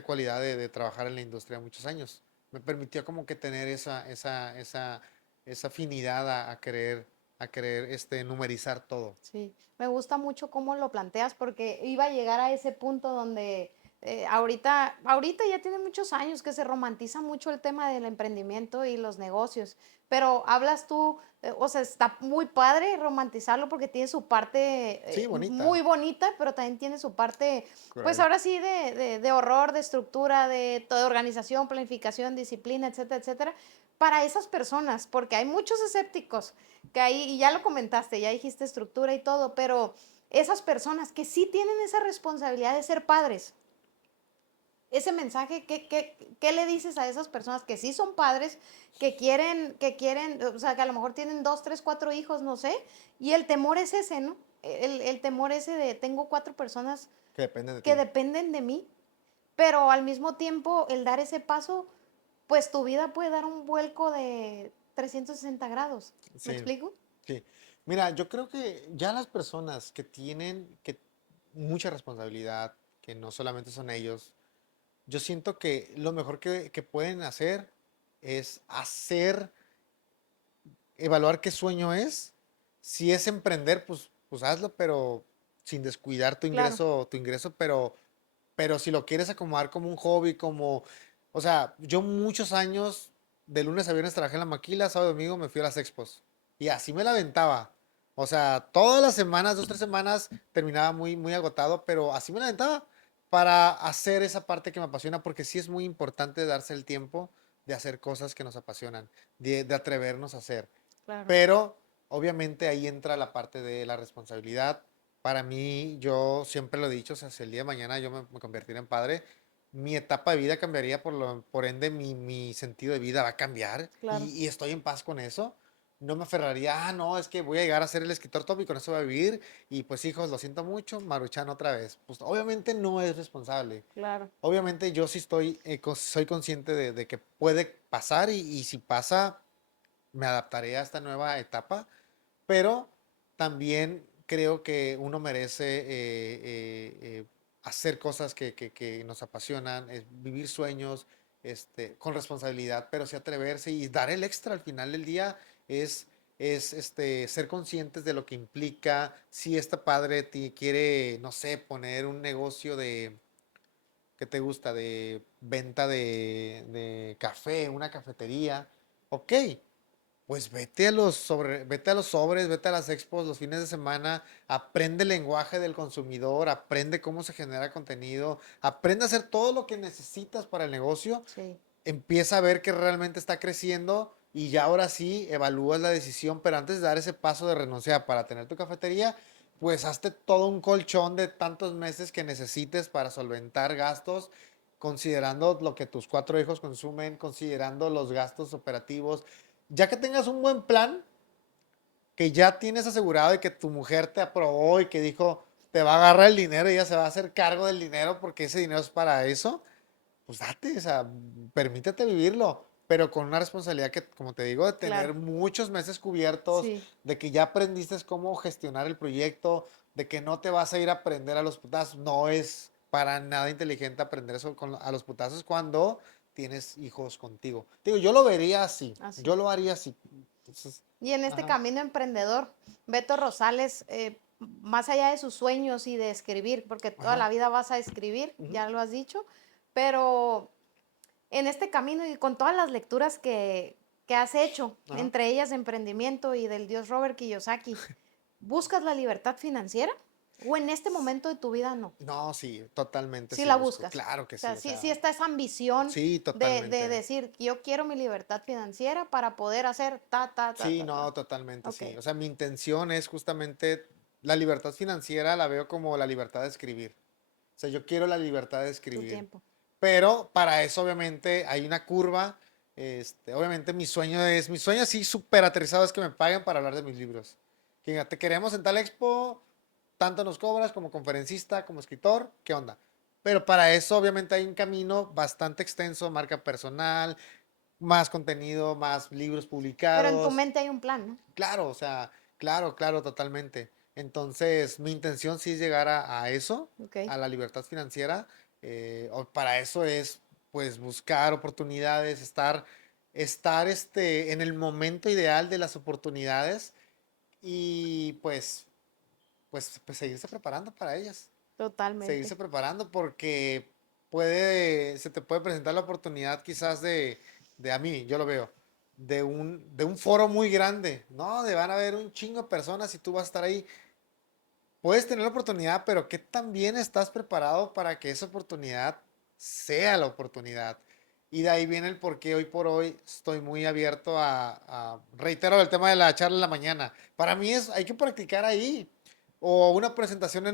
cualidad de trabajar en la industria muchos años. Me permitió como que tener esa afinidad a querer, numerizar todo. Sí, me gusta mucho cómo lo planteas porque iba a llegar a ese punto donde ahorita ya tiene muchos años que se romantiza mucho el tema del emprendimiento y los negocios, pero hablas tú, o sea, está muy padre romantizarlo porque tiene su parte Sí, bonita. muy bonita, pero también tiene su parte, pues Cruel. ahora sí, de horror, de estructura, de toda organización, planificación, disciplina, etcétera, etcétera, para esas personas, porque hay muchos escépticos que ahí, y ya lo comentaste, ya dijiste estructura y todo, pero esas personas que sí tienen esa responsabilidad de ser padres, ese mensaje, ¿qué le dices a esas personas que sí son padres, o sea, que a lo mejor tienen dos, tres, cuatro hijos, no sé, y el temor es ese, ¿no? El temor ese de tengo cuatro personas Que depende de que ti. dependen de mí, pero al mismo tiempo el dar ese paso, pues tu vida puede dar un vuelco de 360 grados. ¿Me Sí, explico? sí. Mira, yo creo que ya las personas que tienen mucha responsabilidad, que no solamente son ellos, yo siento que lo mejor que pueden hacer es evaluar qué sueño es. Si es emprender, pues hazlo, pero sin descuidar Claro. tu ingreso, pero si lo quieres acomodar como un hobby, o sea, yo muchos años, de lunes a viernes trabajé en la maquila, sábado y domingo me fui a las expos. Y así me la aventaba. O sea, todas las semanas, 2, 3 semanas, terminaba muy, muy agotado, pero así me la aventaba para hacer esa parte que me apasiona, porque sí es muy importante darse el tiempo de hacer cosas que nos apasionan, de atrevernos a hacer. Claro. Pero obviamente ahí entra la parte de la responsabilidad. Para mí, yo siempre lo he dicho, o sea, si el día de mañana yo me convirtiera en padre, mi etapa de vida cambiaría, por ende mi sentido de vida va a cambiar Claro. y estoy en paz con eso. No me aferraría, no, es que voy a llegar a ser el escritor top y con eso voy a vivir y pues hijos, lo siento mucho, Maruchan otra vez. Pues obviamente no es responsable. Claro. Obviamente yo sí soy consciente de que puede pasar y si pasa, me adaptaré a esta nueva etapa, pero también creo que uno merece hacer cosas que nos apasionan, vivir sueños con responsabilidad, pero sí atreverse y dar el extra al final del día es, ser conscientes de lo que implica. Si esta padre quiere, no sé, poner un negocio ¿qué te gusta? De venta de café, una cafetería, ok, pues vete a los sobres, vete a las expos los fines de semana, aprende el lenguaje del consumidor, aprende cómo se genera contenido, aprende a hacer todo lo que necesitas para el negocio, Sí. empieza a ver que realmente está creciendo y ya ahora sí evalúas la decisión, pero antes de dar ese paso de renunciar para tener tu cafetería, pues hazte todo un colchón de tantos meses que necesites para solventar gastos, considerando lo que tus 4 hijos consumen, considerando los gastos operativos. Ya que tengas un buen plan, que ya tienes asegurado y que tu mujer te aprobó y que dijo, te va a agarrar el dinero y ella se va a hacer cargo del dinero porque ese dinero es para eso, pues date, o sea, permítete vivirlo, pero con una responsabilidad que, como te digo, de Claro. tener muchos meses cubiertos, Sí. de que ya aprendiste cómo gestionar el proyecto, de que no te vas a ir a aprender a los putazos, no es para nada inteligente aprender eso a los putazos cuando tienes hijos contigo. Digo, yo lo vería así, Así yo es. lo haría así. Entonces, Y en este ajá, camino emprendedor, Beto Rosales, más allá de sus sueños y de escribir, porque toda ajá, la vida vas a escribir, ujú, ya lo has dicho, pero en este camino y con todas las lecturas que has hecho, ajá. entre ellas de emprendimiento y del dios Robert Kiyosaki, ¿buscas la libertad financiera? ¿O en este momento de tu vida no? No, sí, totalmente Sí sí la busco. buscas. Claro que O sea, sí, o sí sea, está esa ambición sí, de totalmente. decir, yo quiero mi libertad financiera para poder hacer ta, ta, ta, Sí, ta, ta. no, totalmente Ok, sí. O sea, mi intención es justamente la libertad financiera, la veo como la libertad de escribir. O sea, yo quiero la libertad de tu escribir. tiempo. Pero para eso, obviamente, hay una curva. Obviamente, mi sueño así súper aterrizado es que me paguen para hablar de mis libros. Que diga, te queremos en tal expo, tanto nos cobras como conferencista, como escritor, ¿qué onda? Pero para eso, obviamente, hay un camino bastante extenso, marca personal, más contenido, más libros Pero en tu publicados. mente hay un plan, ¿no? Claro, o sea, claro, claro, totalmente. Entonces, mi intención sí es llegar a eso, Ok. a la libertad financiera. Para eso es, pues, buscar oportunidades, estar en el momento ideal de las oportunidades y, pues seguirse preparando para ellas. Totalmente. Seguirse preparando porque se te puede presentar la oportunidad quizás de a mí, yo lo veo, de un foro muy grande, ¿no? De van a haber un chingo de personas y tú vas a estar ahí. Puedes tener la oportunidad, pero ¿qué tan bien estás preparado para que esa oportunidad sea la oportunidad? Y de ahí viene el por qué hoy por hoy estoy muy abierto reitero el tema de la charla en la mañana. Para mí hay que practicar ahí. O una presentación de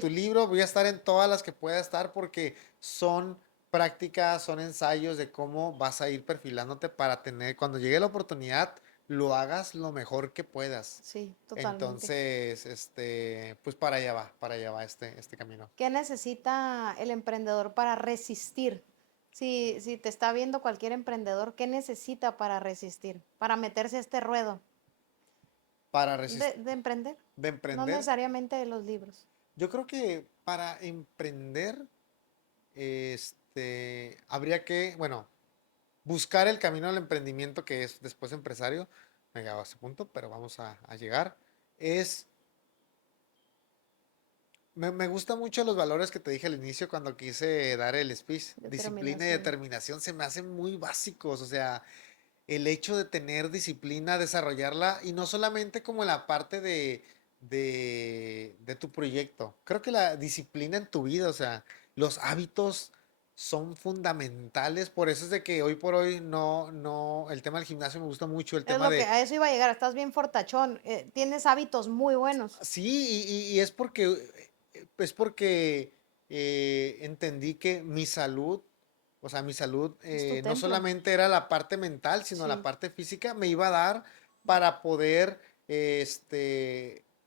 tu Sí, libro, voy a estar en todas las que pueda estar porque son prácticas, son ensayos de cómo vas a ir perfilándote para tener, cuando llegue la oportunidad, lo hagas lo mejor que puedas. sí, totalmente. Entonces, pues para allá va este camino. ¿Qué necesita el emprendedor para resistir? Si te está viendo cualquier emprendedor, ¿qué necesita para resistir? Para meterse a este ruedo Para resistir, de emprender. de No emprender, necesariamente de los libros. yo creo que para emprender, habría que, bueno, buscar el camino al emprendimiento que es después empresario. Me he llegado a ese punto, pero vamos a llegar. Es me gusta mucho los valores que te dije al inicio cuando quise dar el speech. Disciplina y Determinación. determinación se me hacen muy básicos. O sea, el hecho de tener disciplina, desarrollarla, y no solamente como en la parte de tu proyecto. Creo que la disciplina en tu vida, o sea, los hábitos son fundamentales. Por eso es de que hoy por hoy el tema del gimnasio me gusta mucho, el Es tema lo que de, a eso iba a llegar. Estás bien fortachón. Tienes hábitos muy buenos. sí, y es porque entendí que mi salud, o sea, mi salud Es tu no templo. solamente era la parte mental, sino la Sí, parte física, me iba a dar para poder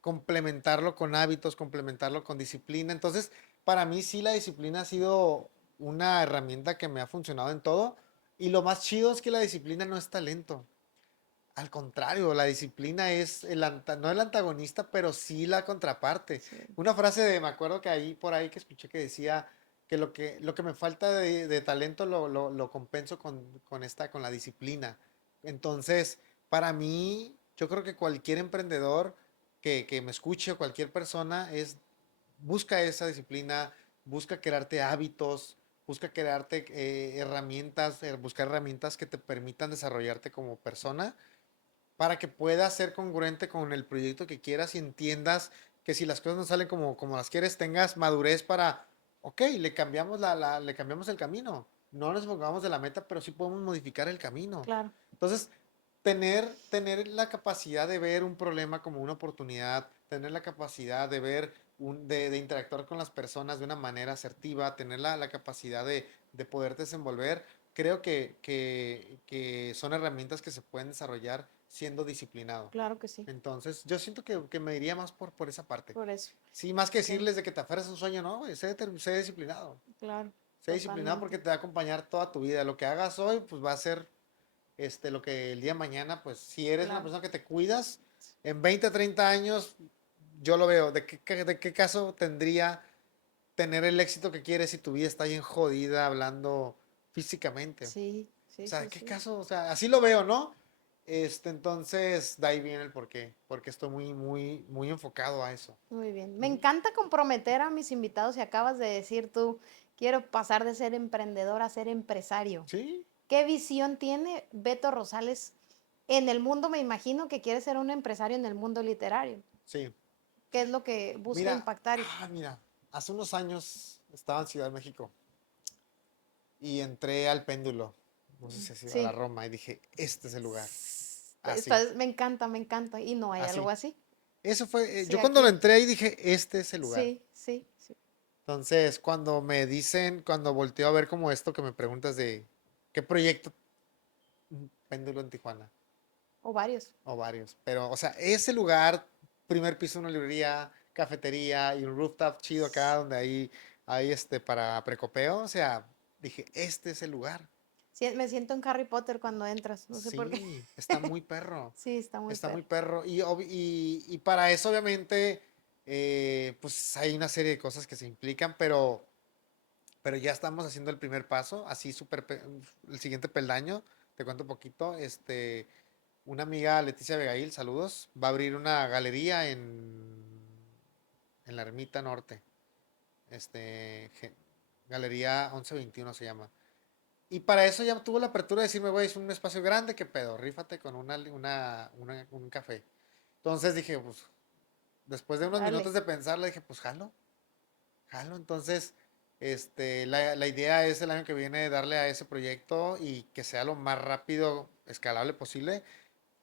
complementarlo con hábitos, complementarlo con disciplina. Entonces, para mí sí la disciplina ha sido una herramienta que me ha funcionado en todo. Y lo más chido es que la disciplina no es talento. Al contrario, la disciplina es no el antagonista, pero sí la contraparte. sí, Una frase me acuerdo que ahí por ahí que escuché que decía que lo que me falta de talento lo compenso con la disciplina. Entonces, para mí, yo creo que cualquier emprendedor que me escuche o cualquier persona busca esa disciplina, busca crearte hábitos, busca crearte herramientas, buscar herramientas que te permitan desarrollarte como persona para que puedas ser congruente con el proyecto que quieras y entiendas que si las cosas no salen como las quieres, tengas madurez para, ok, le cambiamos el camino. No nos enfocamos de la meta, pero sí podemos modificar el camino. claro. Entonces, tener la capacidad de ver un problema como una oportunidad, tener la capacidad de ver, de interactuar con las personas de una manera asertiva, tener la capacidad de poder desenvolver, creo que son herramientas que se pueden desarrollar siendo disciplinado. Claro que sí. Entonces, yo siento que me iría más por esa parte. Por eso. Sí, más que Sí, decirles de que te aferres a un sueño, no, güey, sé disciplinado. claro. Sé disciplinado porque Totalmente. te va a acompañar toda tu vida. Lo que hagas hoy, pues va a ser lo que el día de mañana, pues si eres una Claro. persona que te cuidas, en 20 30 años, yo lo veo. ¿De qué caso tendría tener el éxito que quieres si tu vida está bien jodida hablando físicamente. O Sí, sí, sea, sí, ¿qué sí. caso? O sea, así lo veo, ¿no? Entonces, de ahí viene el porqué, porque estoy muy, muy, muy enfocado a eso. Muy bien. Me Ujú. encanta comprometer a mis invitados y acabas de decir tú, quiero pasar de ser emprendedor a ser empresario. Sí, ¿Qué visión tiene Beto Rosales en el mundo? Me imagino que quiere ser un empresario en el mundo literario. sí. ¿Qué es lo que busca Mira, impactar? mira, hace unos años estaba en Ciudad de México y entré al péndulo, no sé si ha sido a la Sí. Roma, y dije, este es el lugar. Así, Me encanta, me encanta. Y no hay algo así. así. Eso fue, Sí, yo cuando lo aquí. entré ahí dije, este es el lugar. Sí, sí, sí. Entonces, cuando me dicen, cuando volteo a ver como esto que me preguntas de qué proyecto péndulo en Tijuana, O varios. o varios, pero, o sea, ese lugar, primer piso de una librería, cafetería y un rooftop chido acá donde hay para precopeo, o sea, dije, este es el lugar. Sí, me siento en Harry Potter cuando entras. No sé por qué. Sí, está muy perro. Sí, está muy Está muy perro. perro. Y para eso, obviamente, pues hay una serie de cosas que se implican, pero ya estamos haciendo el primer paso, así el siguiente peldaño. Te cuento un poquito. Una amiga, Leticia Abigail, saludos, va a abrir una galería en la Ermita Norte. Galería 1121 se llama. Y para eso ya tuvo la apertura de decirme, güey, es un espacio grande, ¿qué pedo? Rífate con un café. Entonces dije, pues, después de unos Dale. minutos de pensar, le dije, pues, jalo, jalo. Entonces, la idea es el año que viene darle a ese proyecto y que sea lo más rápido, escalable posible,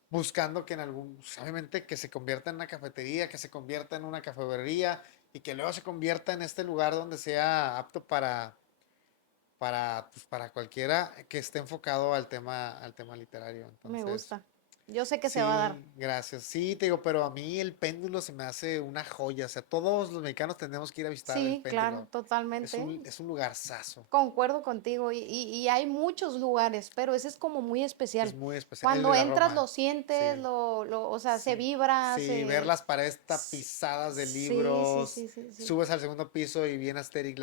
buscando que pues, obviamente, que se convierta en una cafetería, que se convierta en una cafetería y que luego se convierta en este lugar donde sea apto pues, para cualquiera que esté enfocado al tema literario. Me Entonces, gusta. Yo sé que se va a dar. sí, gracias. Sí, te digo, pero a mí el péndulo se me hace una joya. O sea, todos los mexicanos tenemos que ir a visitar el Sí, claro, péndulo. Es totalmente. un, es un lugarzazo. Concuerdo contigo. Y hay muchos lugares, pero ese es como muy Es especial. muy especial. El de Cuando la entras Roma. lo sientes, Sí. o sea, se Sí, vibra, sí, ver se... las paredes tapizadas de Sí, sí, libros, sí, sí, sí. subes al segundo piso y bien Asterix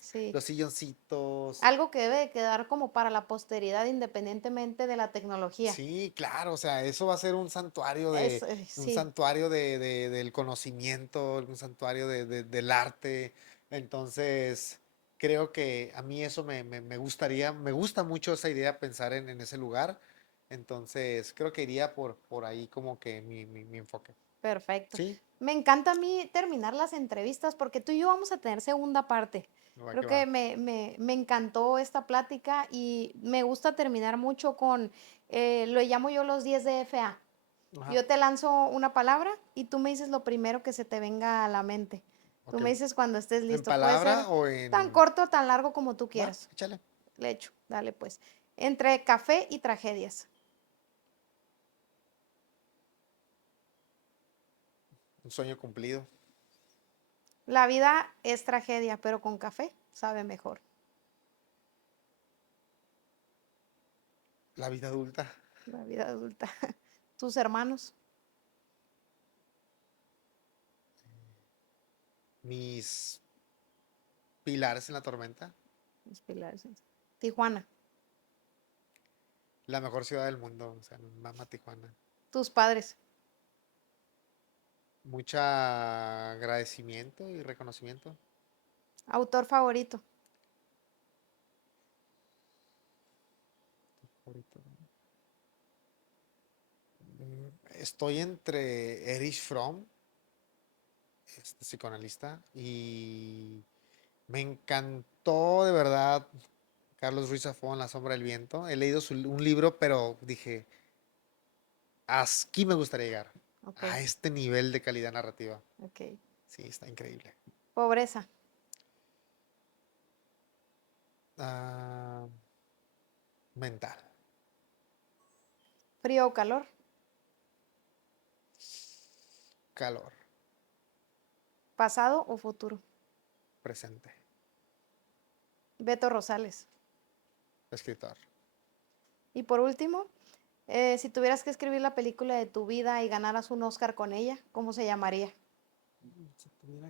Sí. los silloncitos. Algo que debe de quedar como para la posteridad independientemente de la tecnología. Sí, claro, o sea, eso va a ser un Sí, santuario del conocimiento, un santuario del arte. Entonces, creo que a mí eso me gustaría, me gusta mucho esa idea, pensar en ese lugar. Entonces, creo que iría por ahí como que mi enfoque. perfecto. Sí, Me encanta a mí terminar las entrevistas porque tú y yo vamos a tener segunda parte. va Creo que va. que me encantó esta plática y me gusta terminar mucho con, lo llamo yo los 10 de FA. Ajá, Yo te lanzo una palabra y tú me dices lo primero que se te venga a la mente. Tú ok. me dices cuando estés ¿En listo. Puede ser palabra o tan en...? corto o tan largo como tú Va, quieras. échale. Le echo, dale pues. Entre café y tragedias. Un sueño cumplido. La vida es tragedia, pero con café sabe mejor. La vida adulta. La vida adulta. Tus hermanos, Mis pilares en la tormenta. los pilares. Tijuana, La mejor ciudad del mundo. O sea, mama Tijuana. tus padres, Mucho agradecimiento y reconocimiento. autor favorito, Ahorita. Estoy entre Erich Fromm, psicoanalista, y me encantó de verdad Carlos Ruiz Zafón, La sombra del viento. He leído un libro, pero dije, aquí me gustaría llegar, ok, a este nivel de calidad narrativa. ok. Sí, está increíble. Pobreza, Ah, mental, frío o calor, calor, pasado o futuro. presente, Beto Rosales. escritor. Y por último, si tuvieras que escribir la película de tu vida y ganaras un Oscar con ella, ¿cómo se llamaría? Si tuviera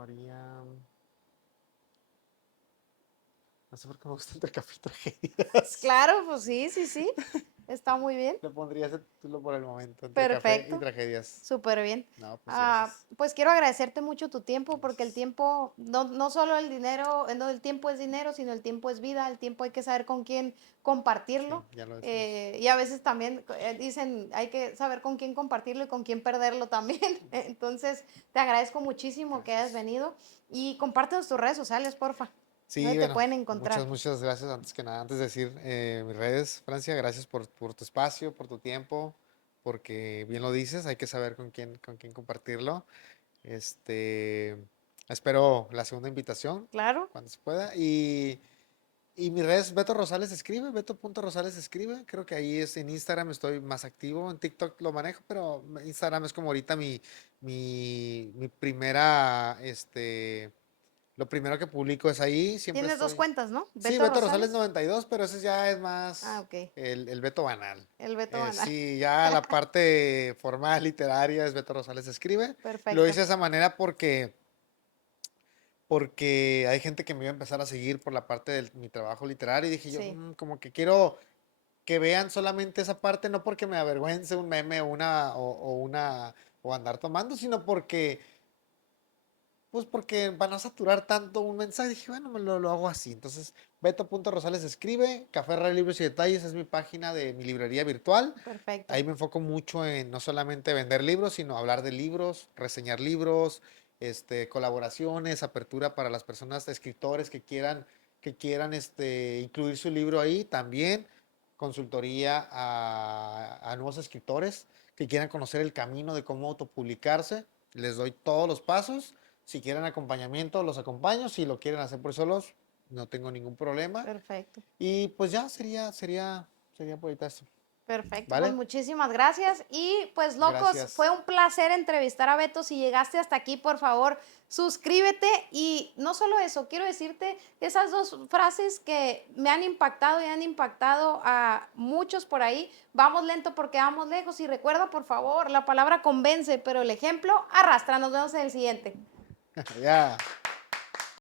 llamaría... No sé por qué me gusta entre café y tragedias. Claro, pues sí, sí, sí. Está muy bien. Le pondría ese título por el momento, entre café y Perfecto. tragedias. Súper bien. No, pues gracias. Pues quiero agradecerte mucho tu tiempo, porque el Gracias. tiempo, no solo el dinero, no el tiempo es dinero, sino el tiempo es vida, el tiempo hay que saber con quién compartirlo. Sí, ya lo decimos. Y a veces también dicen, hay que saber con quién compartirlo y con quién perderlo también. Entonces, te agradezco muchísimo que hayas Gracias. venido y compártenos tus redes sociales, porfa. Sí, ¿Dónde te bueno, pueden encontrar? muchas gracias. Antes que nada, antes de decir mis redes, Francia, gracias por tu espacio, por tu tiempo, porque bien lo dices, hay que saber con quién compartirlo. Este, espero la segunda invitación Claro. cuando se pueda. Y mis redes, Beto Rosales Escribe, Beto.Rosales Escribe. Creo que ahí es en Instagram, estoy más activo. En TikTok lo manejo, pero Instagram es como ahorita mi primera, lo primero que publico es ahí. Siempre Tienes dos estoy. cuentas, ¿no? Sí, Beto Beto Rosales Rosales. 92, pero ese ya es Ah, más ok. el Beto banal. El Beto Banal. Sí, ya la parte formal, literaria, es Beto Rosales Escribe. Lo Perfecto. hice de esa manera porque hay gente que me iba a empezar a seguir por la parte de mi trabajo literario y dije yo, Sí. como que quiero que vean solamente esa parte, no porque me avergüence un meme o andar tomando, sino pues porque van a saturar tanto un mensaje. Dije, bueno, lo hago así. Entonces, Beto.Rosales Escribe, Café Rey Libros y Detalles es mi página de mi librería virtual. Perfecto. Ahí me enfoco mucho en no solamente vender libros, sino hablar de libros, reseñar libros, colaboraciones, apertura para las personas, escritores que quieran incluir su libro ahí. También consultoría a nuevos escritores que quieran conocer el camino de cómo autopublicarse. Les doy todos los pasos. Si quieren acompañamiento, los acompaño. Si lo quieren hacer por solos, no tengo ningún problema. Perfecto. Y pues ya sería por ahorita eso. Perfecto, pues ¿Vale? muchísimas gracias. Y pues locos, Gracias. fue un placer entrevistar a Beto. Si llegaste hasta aquí, por favor, suscríbete. Y no solo eso, quiero decirte esas dos frases que me han impactado y han impactado a muchos por ahí. Vamos lento porque vamos lejos. Y recuerda, por favor, la palabra convence, pero el ejemplo arrastra. Nos vemos en el siguiente. Ya.